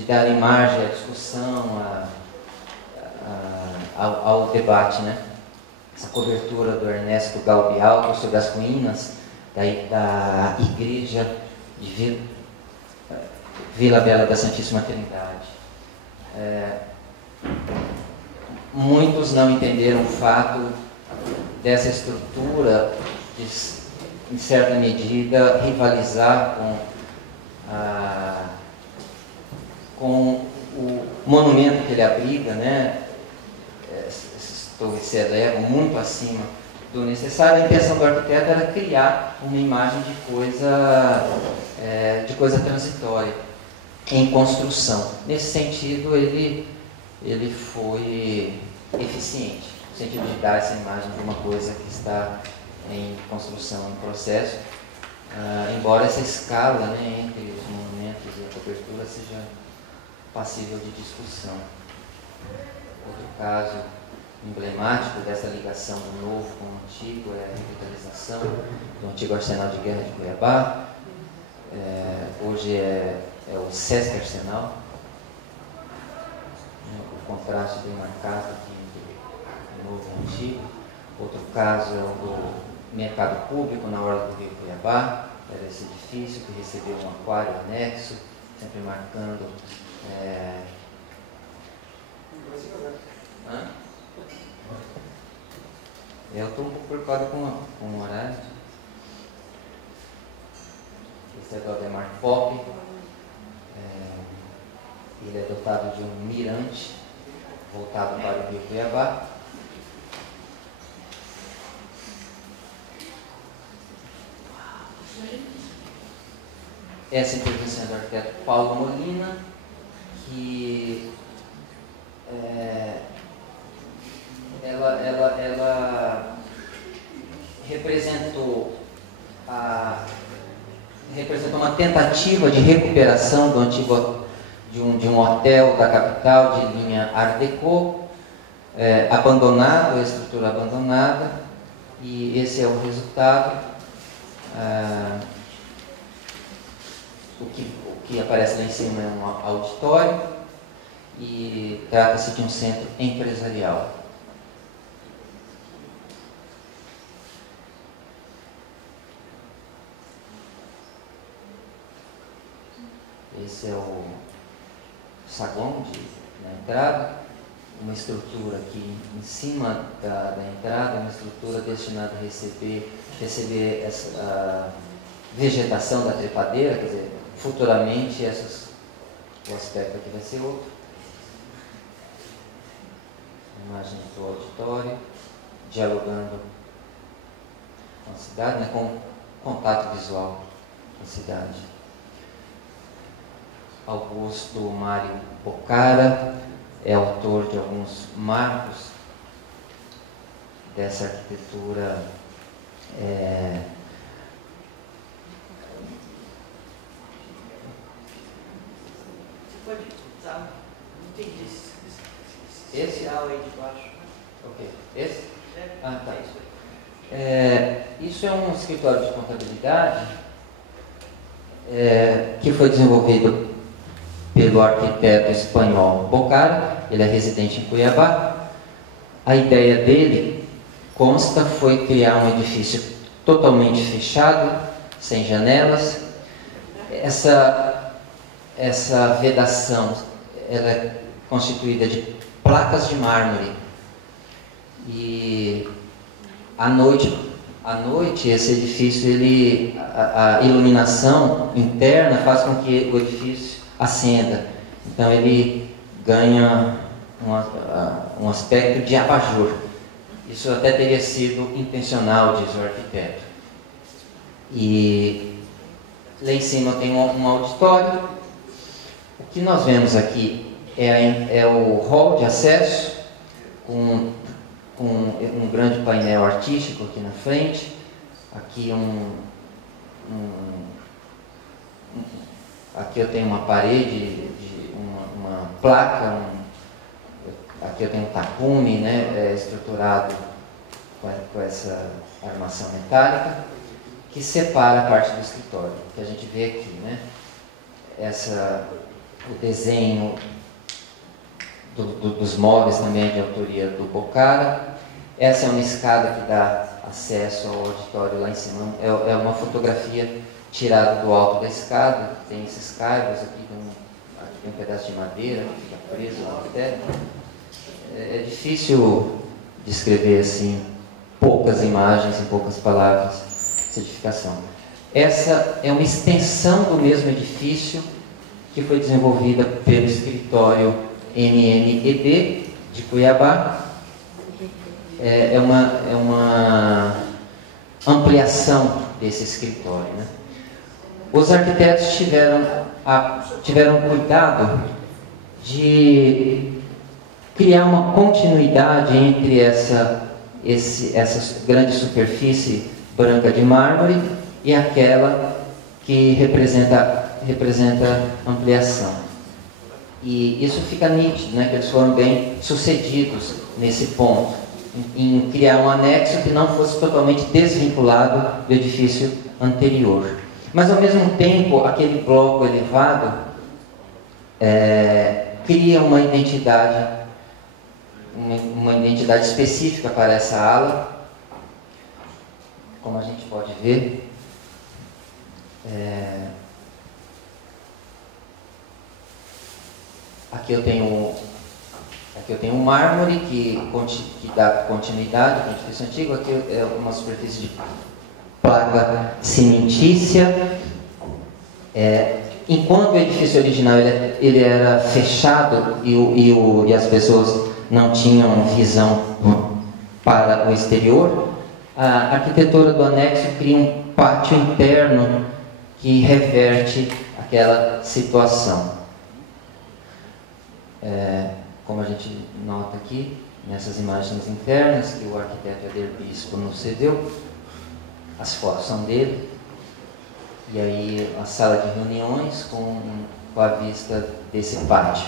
dar margem à discussão, ao debate, né? Essa cobertura do Ernesto Galbialto sobre as ruínas da igreja de Vila Bela da Santíssima Trindade. Muitos não entenderam o fato dessa estrutura de, em certa medida, rivalizar com o monumento que ele abriga, né? Essas torres se elevam muito acima do necessário. A intenção do arquiteto era criar uma imagem de coisa transitória em construção. Nesse sentido, ele foi eficiente, no sentido de dar essa imagem de uma coisa que está em construção, em processo, embora essa escala, né, entre os monumentos e a cobertura seja passível de discussão. Outro caso emblemático dessa ligação do novo com o antigo é a revitalização do antigo Arsenal de Guerra de Cuiabá. Hoje é o Sesc Arsenal. O contraste bem marcado aqui entre o novo e o antigo. Outro caso é o do Mercado Público na orla do Rio Cuiabá. Era esse edifício que recebeu um aquário anexo, sempre marcando. Eu estou um pouco preocupado com o horário. Esse é do Ademar Pop. Ele é dotado de um mirante voltado para o Rio Cuiabá. Essa intervenção é do arquiteto Paulo Molina, que ela representou uma tentativa de recuperação do antigo de um hotel da capital de linha Art Deco, abandonado, a estrutura abandonada, e esse é o resultado. O que aparece lá em cima é um auditório e trata-se de um centro empresarial. Esse é o saguão na entrada, uma estrutura aqui em cima da entrada, uma estrutura destinada a receber essa vegetação da trepadeira, quer dizer, futuramente o aspecto aqui vai ser outro. Imagem do auditório, dialogando a cidade, né, com contato visual com a cidade. Augusto Mário Bocara é autor de alguns marcos dessa arquitetura Você pode usar, não entendi esse social aí de baixo. Ok, esse? Ah, tá. Isso aí. Isso é um escritório de contabilidade que foi desenvolvido pelo arquiteto espanhol Bocara. Ele é residente em Cuiabá. A ideia dele foi criar um edifício totalmente fechado, sem janelas. Essa vedação ela é constituída de placas de mármore. E à noite esse edifício, a iluminação interna faz com que o edifício acenda. Então ele ganha um aspecto de abajur. Isso até teria sido intencional, diz o arquiteto. E lá em cima tem um auditório. O que nós vemos aqui é o hall de acesso, com um grande painel artístico aqui na frente. Aqui aqui eu tenho uma parede, uma placa, aqui eu tenho um tapume, né, estruturado com essa armação metálica, que separa a parte do escritório, que a gente vê aqui, né? O desenho dos móveis também é de autoria do Bocara. Essa é uma escada que dá acesso ao auditório lá em cima. É uma fotografia tirada do alto da escada. Tem esses caibros aqui, tem um pedaço de madeira que fica preso no teto. É difícil descrever assim, poucas imagens em poucas palavras, essa edificação. Essa é uma extensão do mesmo edifício que foi desenvolvida pelo escritório MMEB de Cuiabá. É uma ampliação desse escritório, né? Os arquitetos tiveram cuidado de criar uma continuidade entre essa grande superfície branca de mármore e aquela que representa ampliação. E isso fica nítido, né, que eles foram bem sucedidos nesse ponto, em criar um anexo que não fosse totalmente desvinculado do edifício anterior. Mas, ao mesmo tempo, aquele bloco elevado cria uma identidade específica para essa ala. Como a gente pode ver, aqui eu tenho um mármore que dá continuidade ao edifício antigo. Aqui é uma superfície de placa cimentícia. Enquanto o edifício original ele era fechado e as pessoas não tinham visão para o exterior, a arquitetura do anexo cria um pátio interno que reverte aquela situação. Como a gente nota aqui, nessas imagens internas que o arquiteto Eder Bispo nos cedeu, as fotos são dele, e aí a sala de reuniões com a vista desse pátio.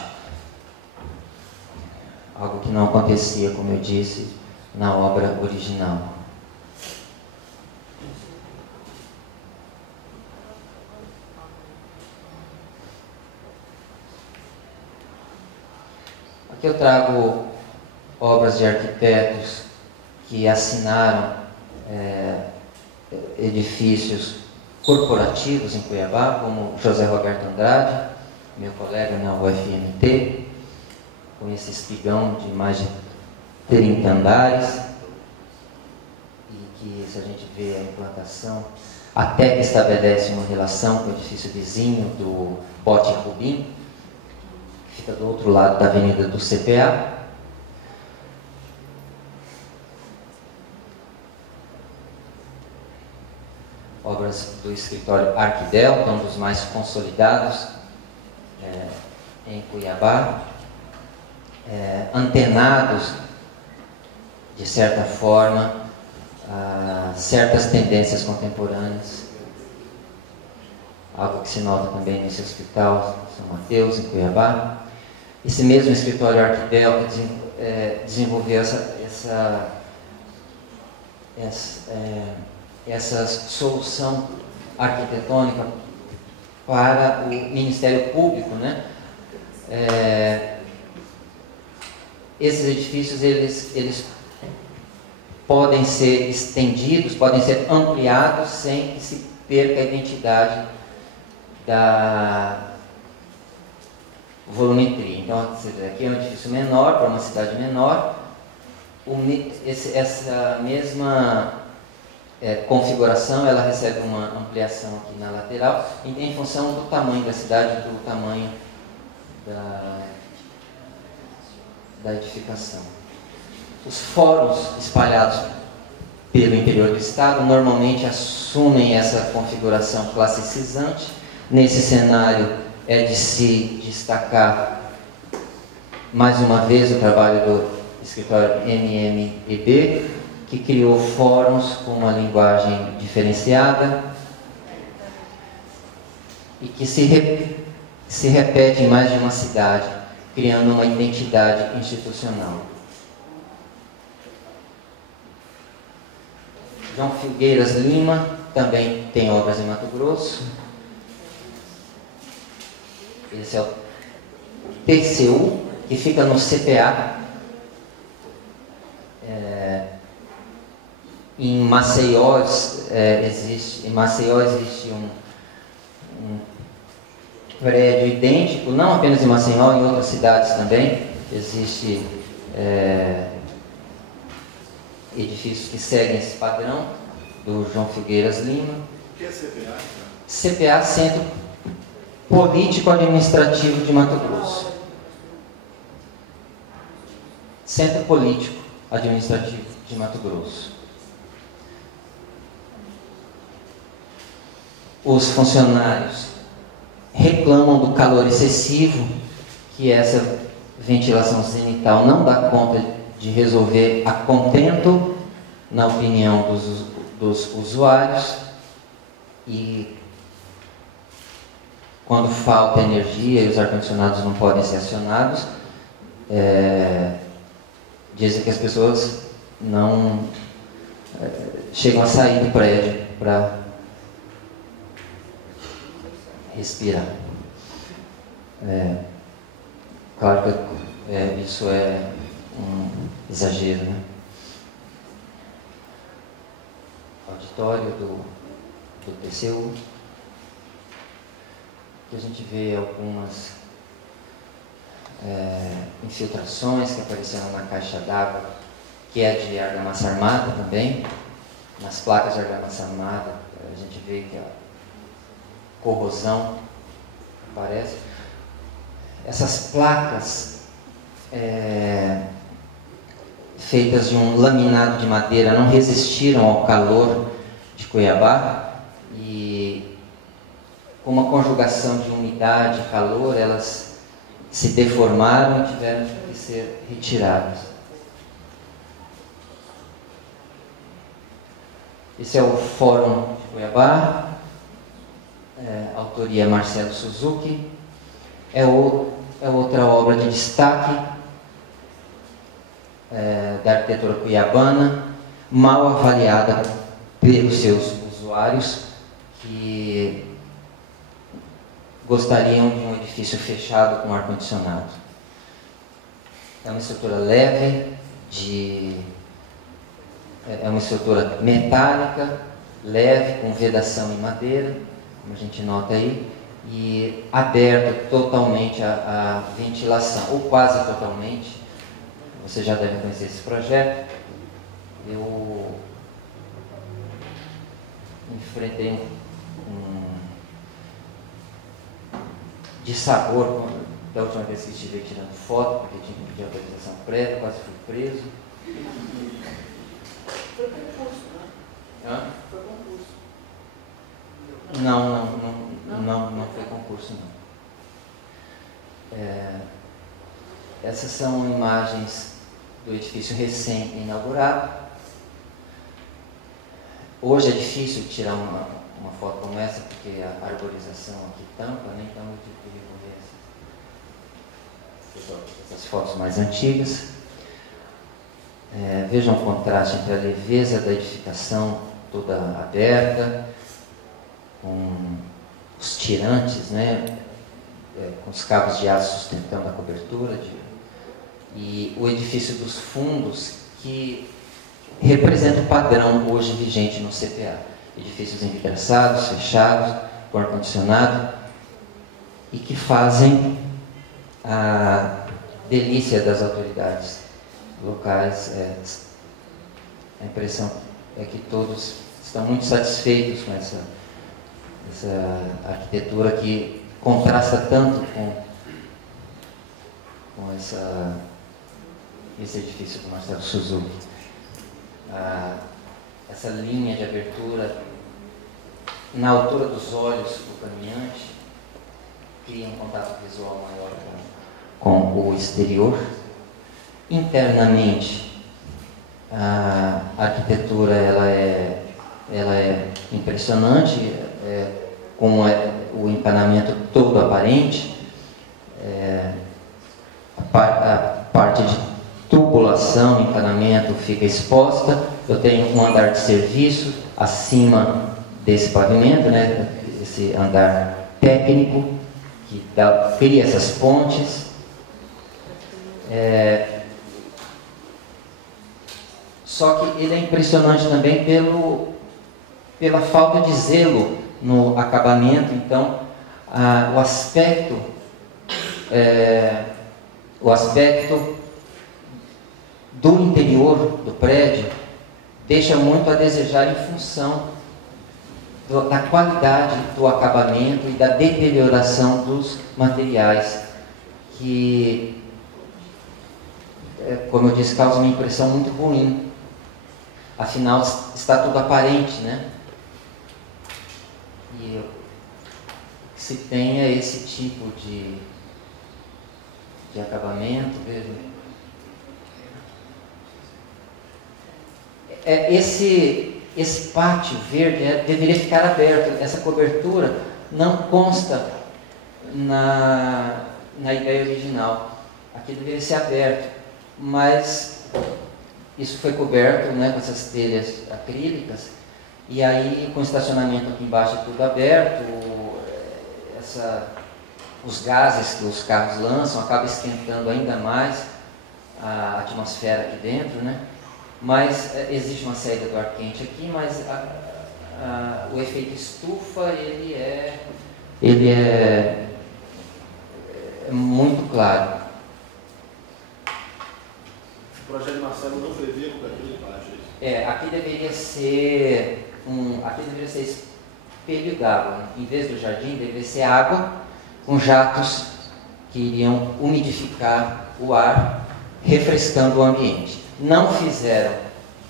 Algo que não acontecia, como eu disse, na obra original. Aqui eu trago obras de arquitetos que assinaram edifícios corporativos em Cuiabá, como José Roberto Andrade, meu colega na UFMT, com esse espigão de mais de 30 andares, e que, se a gente vê a implantação, até que estabelece uma relação com o edifício vizinho do Bote Rubim, que fica do outro lado da avenida do CPA. obras do escritório Arquidel, que é um dos mais consolidados em Cuiabá, antenados, de certa forma, a certas tendências contemporâneas, algo que se nota também nesse hospital São Mateus, em Cuiabá. Esse mesmo escritório Arquidel desenvolveu essa solução arquitetônica para o Ministério Público, né? Esses edifícios eles podem ser estendidos, podem ser ampliados sem que se perca a identidade da volumetria. Então, aqui é um edifício menor, para uma cidade menor. Essa mesma configuração, ela recebe uma ampliação aqui na lateral, em função do tamanho da cidade, do tamanho da edificação. Os fóruns espalhados pelo interior do estado normalmente assumem essa configuração classicizante. Nesse cenário é de se destacar mais uma vez o trabalho do escritório MMEB, que criou fóruns com uma linguagem diferenciada e que se repete em mais de uma cidade, criando uma identidade institucional. João Filgueiras Lima também tem obras em Mato Grosso. Esse é o TCU, que fica no CPA. Em Maceió existe um prédio idêntico, não apenas em Maceió, em outras cidades também. Existe edifícios que seguem esse padrão do João Filgueiras Lima. O que é CPA? CPA, Centro Político Administrativo de Mato Grosso. Centro Político Administrativo de Mato Grosso. Os funcionários reclamam do calor excessivo, que essa ventilação zenital não dá conta de resolver a contento, na opinião dos usuários, e quando falta energia e os ar-condicionados não podem ser acionados, dizem que as pessoas não chegam a sair do prédio para respirar. Claro que isso é um exagero, né? Auditório do TCU, que a gente vê algumas infiltrações que apareceram na caixa d'água, que é de argamassa armada também. Nas placas de argamassa armada, a gente vê que a corrosão aparece. Essas placas feitas de um laminado de madeira não resistiram ao calor de Cuiabá, e com uma conjugação de umidade e calor, elas se deformaram e tiveram que ser retiradas. Esse é o Fórum de Cuiabá, autoria Marcelo Suzuki. É outra obra de destaque da arquitetura cuiabana, mal avaliada pelos seus usuários, que gostariam de um edifício fechado com ar-condicionado. É uma estrutura leve, é uma estrutura metálica, leve, com vedação em madeira, como a gente nota aí, e aberto totalmente à ventilação, ou quase totalmente. Você já deve conhecer esse projeto. Eu enfrentei um dissabor da última vez que estive tirando foto, porque tinha que pedir autorização prévia, quase fui preso. Foi concurso, né? Hã? Foi concurso. Não foi concurso, não. Essas são imagens do edifício recém-inaugurado. Hoje é difícil tirar uma foto como essa, porque a arborização aqui tampa, né? Então eu tive que recorrer a essas fotos mais antigas. Vejam o contraste entre a leveza da edificação toda aberta, com os tirantes, né? Com os cabos de aço sustentando a cobertura, e o edifício dos fundos, que representa o padrão hoje vigente no CPA. Edifícios envidraçados, fechados, com ar-condicionado, e que fazem a delícia das autoridades locais. A impressão é que todos estão muito satisfeitos com essa arquitetura que contrasta tanto com esse edifício do Marcelo Suzuki. Essa linha de abertura na altura dos olhos do caminhante cria um contato visual maior com o exterior. Internamente, a arquitetura ela é impressionante, com o encanamento todo aparente, a parte de tubulação, encanamento fica exposta. Eu tenho um andar de serviço acima desse pavimento, né? Esse andar técnico que cria essas pontes. Só que ele é impressionante também pela falta de zelo no acabamento. Então, o aspecto do interior do prédio deixa muito a desejar em função da qualidade do acabamento e da deterioração dos materiais, que, como eu disse, causa uma impressão muito ruim. Afinal, está tudo aparente, né? E se tenha esse tipo de acabamento, veja. Esse pátio verde deveria ficar aberto. Essa cobertura não consta na ideia original. Aqui deveria ser aberto, mas isso foi coberto, né, com essas telhas acrílicas, e aí com o estacionamento aqui embaixo tudo aberto, os gases que os carros lançam acabam esquentando ainda mais a atmosfera aqui dentro, né? Mas existe uma saída do ar quente aqui, mas o efeito estufa ele é muito claro. O projeto de Marcelo não previa cobertura de baixo. Aqui deveria ser espelho d'água. Em vez do jardim, deveria ser água com jatos que iriam umidificar o ar, refrescando o ambiente. Não fizeram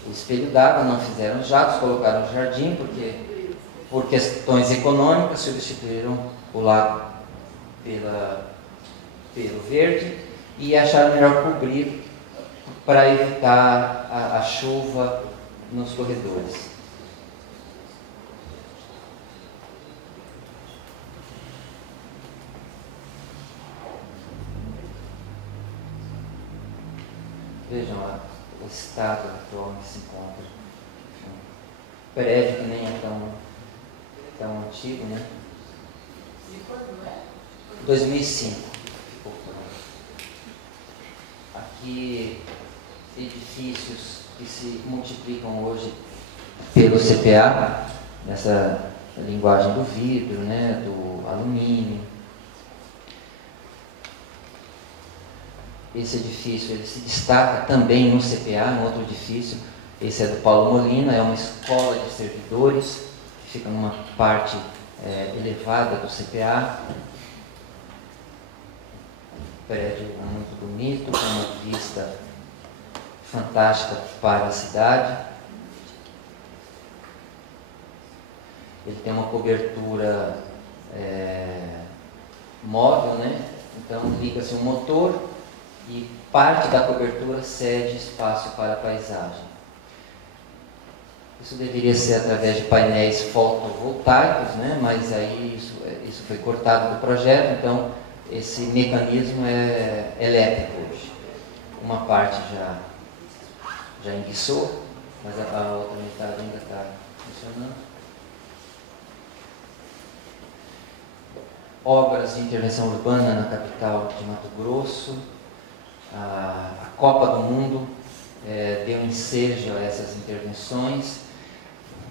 o espelho d'água, não fizeram os jatos, colocaram o jardim, porque por questões econômicas substituíram o lago pelo verde e acharam melhor cobrir para evitar a chuva nos corredores. Vejam o estado atual em que se encontra. Um prédio que nem é tão antigo, né? De quando é? 2005. Aqui, edifícios que se multiplicam hoje pelo CPA, nessa linguagem do vidro, né, do alumínio. Esse edifício ele se destaca também no CPA, no outro edifício. Esse é do Paulo Molina, é uma escola de servidores, que fica numa parte elevada do CPA. Prédio muito bonito, com uma vista fantástica para a cidade. ele tem uma cobertura móvel, né? Então liga-se um motor e parte da cobertura cede espaço para a paisagem. Isso deveria ser através de painéis fotovoltaicos, né? Mas aí isso foi cortado do projeto, então esse mecanismo é elétrico hoje. Uma parte já enguiçou, mas a outra metade ainda está funcionando. Obras de intervenção urbana na capital de Mato Grosso. A Copa do Mundo deu ensejo a essas intervenções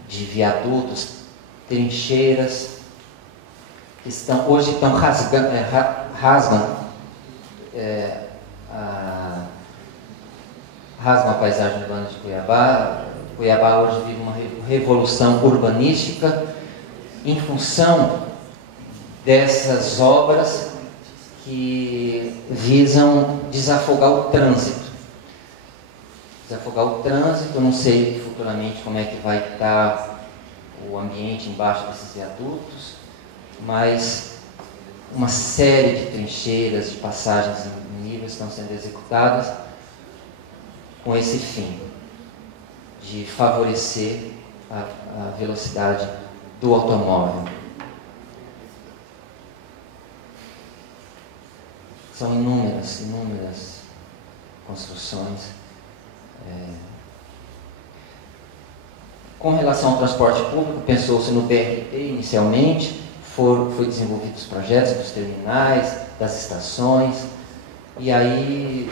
de viadutos, trincheiras, que hoje estão rasgam a paisagem urbana de Cuiabá. Cuiabá hoje vive uma revolução urbanística em função dessas obras que visam desafogar o trânsito. Não sei futuramente como é que vai estar o ambiente embaixo desses viadutos, mas uma série de trincheiras, de passagens em nível estão sendo executadas com esse fim, de favorecer a velocidade do automóvel. São inúmeras construções. Com relação ao transporte público, pensou-se no BRT inicialmente, foi desenvolvidos os projetos dos terminais, das estações, e aí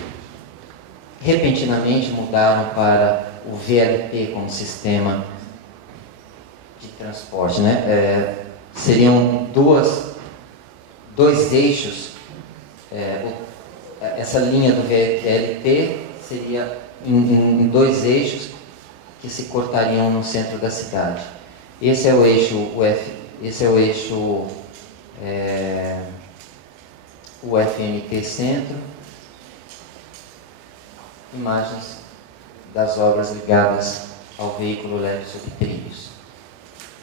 repentinamente mudaram para o VLT como sistema de transporte, né? Seriam dois eixos. Essa linha do VLT seria em dois eixos que se cortariam no centro da cidade. Esse é o eixo UFMT Centro. Imagens das obras ligadas ao veículo leve sobre trilhos,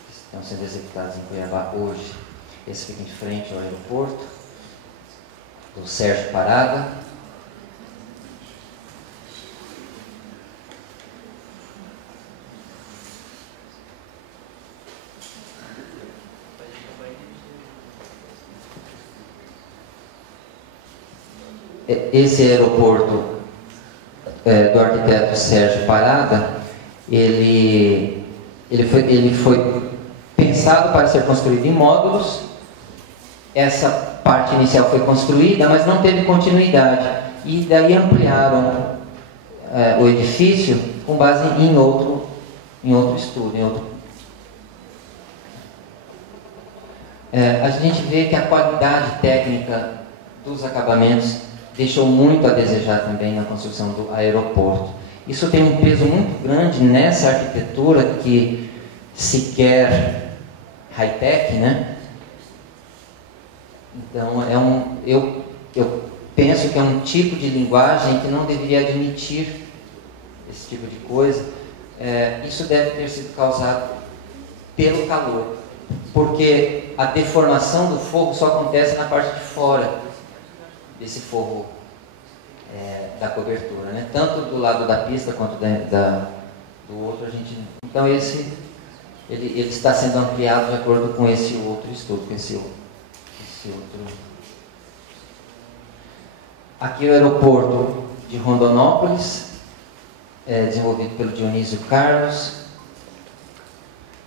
que estão sendo executadas em Cuiabá hoje. Esse fica em frente ao aeroporto do Sérgio Parada. Esse aeroporto do arquiteto Sérgio Parada, ele foi pensado para ser construído em módulos. Essa parte inicial foi construída, mas não teve continuidade. E daí ampliaram o edifício com base em outro estudo. A gente vê que a qualidade técnica dos acabamentos deixou muito a desejar também na construção do aeroporto. Isso tem um peso muito grande nessa arquitetura que se quer high-tech, né? Então, eu penso que é um tipo de linguagem que não deveria admitir esse tipo de coisa. Isso deve ter sido causado pelo calor, porque a deformação do forro só acontece na parte de fora desse forro da cobertura, né? Tanto do lado da pista quanto do outro. Então ele está sendo ampliado de acordo com esse outro estudo, com esse outro. Aqui é o aeroporto de Rondonópolis, desenvolvido pelo Dionísio Carlos,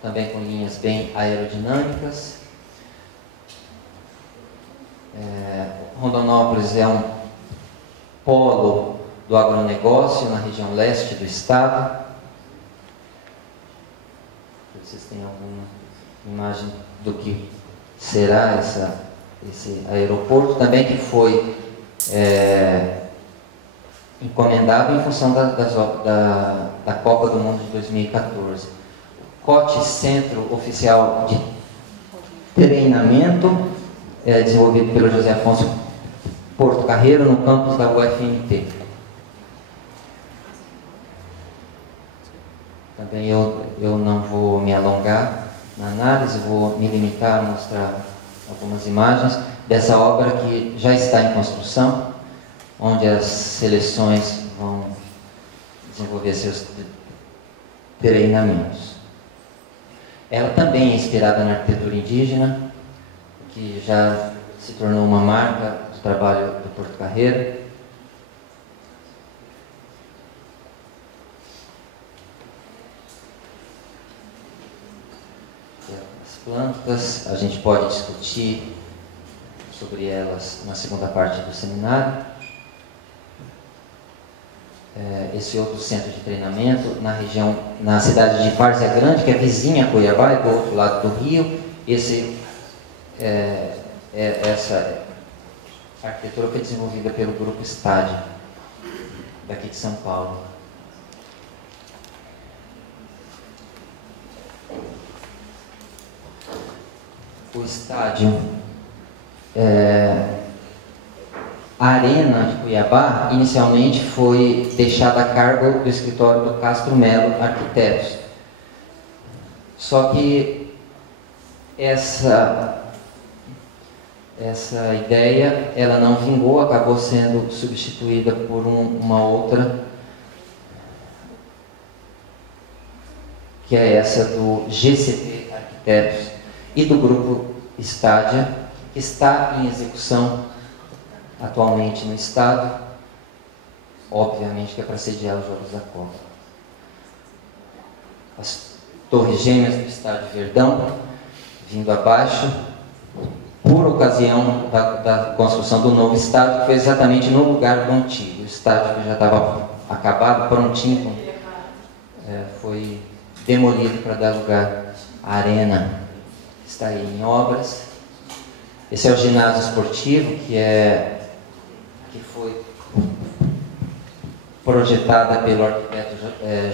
também com linhas bem aerodinâmicas. Rondonópolis é um polo do agronegócio na região leste do estado. Vocês têm alguma imagem do que será esse aeroporto, também que foi encomendado em função da Copa do Mundo de 2014. O COT, Centro Oficial de Treinamento, desenvolvido pelo José Afonso Porto Carreiro, no campus da UFMT. Também eu não vou me alongar, na análise, vou me limitar a mostrar algumas imagens dessa obra que já está em construção, onde as seleções vão desenvolver seus treinamentos. Ela também é inspirada na arquitetura indígena, que já se tornou uma marca do trabalho do Porto Carreiro. As plantas, a gente pode discutir sobre elas na segunda parte do seminário. Esse outro centro de treinamento na região, na cidade de Várzea Grande, que é vizinha a Cuiabá, é do outro lado do rio. Essa arquitetura foi desenvolvida pelo Grupo Estádio, daqui de São Paulo. O estádio, a Arena de Cuiabá, inicialmente foi deixada a cargo do escritório do Castro Melo Arquitetos. Só que essa ideia ela não vingou, acabou sendo substituída por uma outra, que é essa do GCP Arquitetos e do Grupo Estádia, que está em execução atualmente no estado, obviamente que é para sediar os Jogos da Copa. As torres gêmeas do estádio Verdão, vindo abaixo, por ocasião da construção do novo estádio, que foi exatamente no lugar do antigo. O estádio que já estava acabado, prontinho, foi demolido para dar lugar à arena. Está aí em obras. Esse é o ginásio esportivo, que foi projetada pelo arquiteto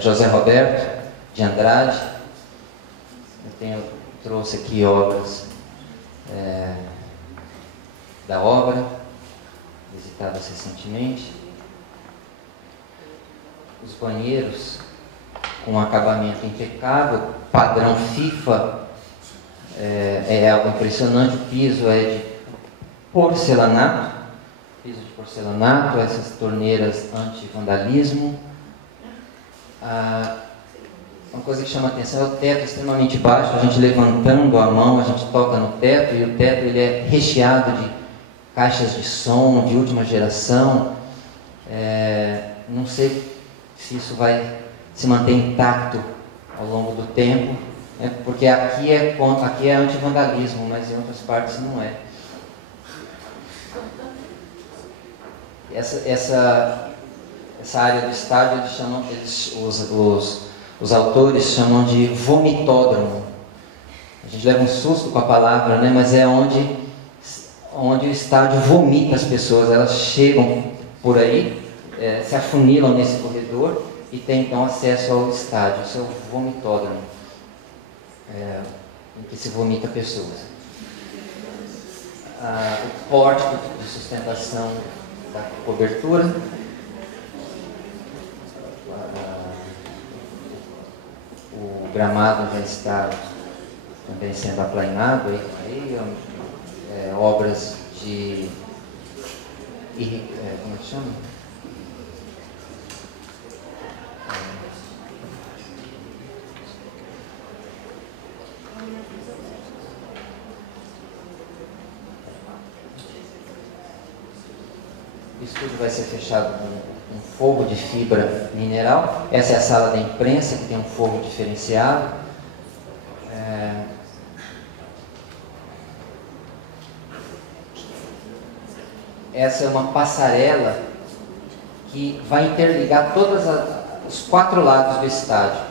José Roberto de Andrade. Eu trouxe aqui obras da obra, visitadas recentemente. Os banheiros com acabamento impecável, padrão FIFA, é algo impressionante. O piso é de porcelanato, essas torneiras anti-vandalismo. Uma coisa que chama a atenção é o teto extremamente baixo. A gente levantando a mão, a gente toca no teto, e o teto ele é recheado de caixas de som de última geração. Não sei se isso vai se manter intacto ao longo do tempo, porque aqui é anti-vandalismo, mas em outras partes não é. Essa área do estádio os autores chamam de vomitódromo. A gente leva um susto com a palavra, né? Mas é onde o estádio vomita as pessoas. Elas chegam por aí, se afunilam nesse corredor e têm então acesso ao estádio. Isso é o vomitódromo, em que se vomita pessoas. O pórtico de sustentação da cobertura. O gramado já está também sendo aplainado, obras de... como é que chama? O estúdio vai ser fechado com um forro de fibra mineral. Essa é a sala da imprensa, que tem um forro diferenciado. Essa é uma passarela que vai interligar todos os 4 lados do estádio.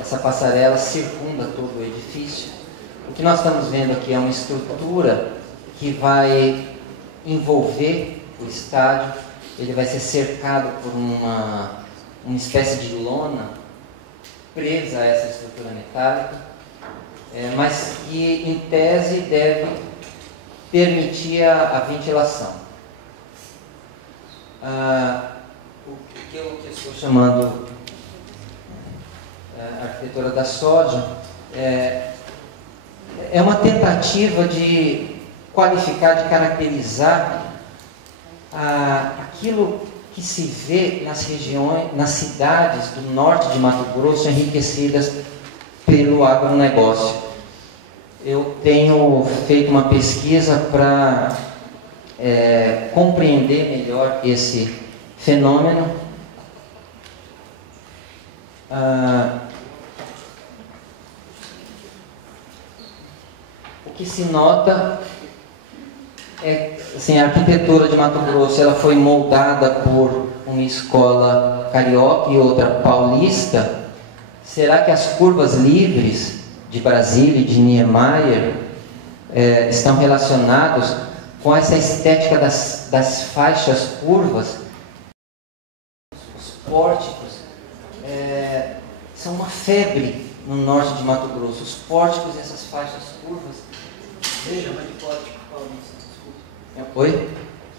Essa passarela circunda todo o edifício. O que nós estamos vendo aqui é uma estrutura que vai envolver o estádio. Ele vai ser cercado por uma espécie de lona presa a essa estrutura metálica, mas que em tese deve permitir a ventilação. O que eu estou chamando arquitetura da soja é uma tentativa de qualificar, de caracterizar aquilo que se vê nas regiões, nas cidades do norte de Mato Grosso enriquecidas pelo agronegócio. Eu tenho feito uma pesquisa para compreender melhor esse fenômeno. O que se nota é assim, a arquitetura de Mato Grosso ela foi moldada por uma escola carioca e outra paulista. Será que as curvas livres de Brasília e de Niemeyer estão relacionados com essa estética das faixas curvas? Os pórticos são uma febre no norte de Mato Grosso. Os pórticos e essas faixas curvas. Você chama de pórtico paulista, desculpa. Oi? O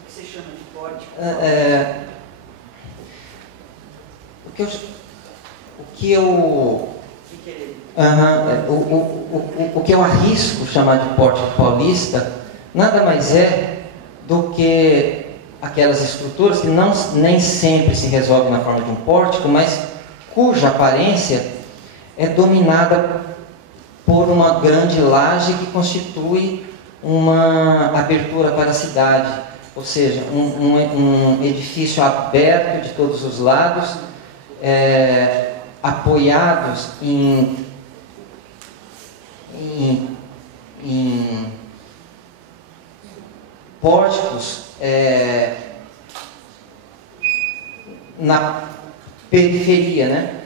que você chama de pórtico? O que eu arrisco chamar de pórtico paulista nada mais é do que aquelas estruturas que nem sempre se resolvem na forma de um pórtico, mas cuja aparência é dominada por uma grande laje que constitui uma abertura para a cidade, ou seja, um edifício aberto de todos os lados, apoiados em pórticos na periferia, né?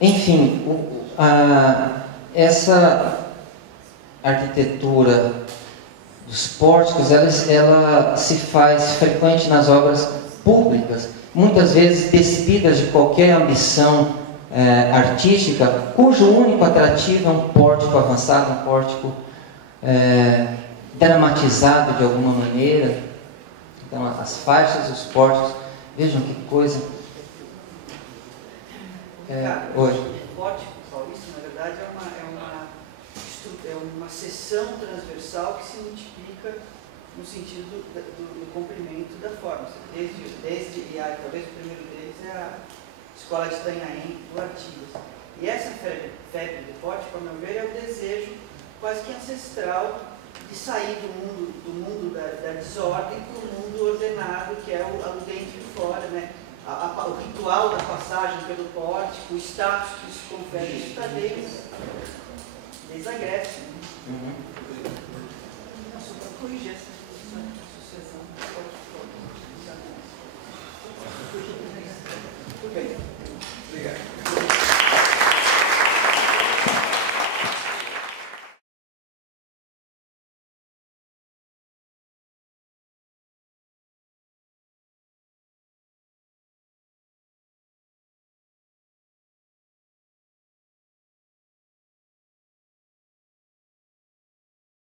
Enfim, essa arquitetura dos pórticos, ela se faz frequente nas obras públicas, muitas vezes despidas de qualquer ambição artística, cujo único atrativo é um pórtico avançado, um pórtico dramatizado de alguma maneira. Então, as faixas, os pórticos, vejam que coisa. Hoje. O pórtico paulista, na verdade, é uma seção transversal que se multiplica no sentido do comprimento da forma. Talvez o primeiro deles é a Escola de Itanhaém do Artigas. E essa febre do pórtico, a meu ver, é o desejo quase que ancestral de sair do mundo da desordem para o mundo ordenado, que é o dentro de fora, né? O ritual da passagem pelo pórtico, o status que isso confere, isso está desde a Grécia. Só para corrigir essa associação do pórtico. Tudo bem.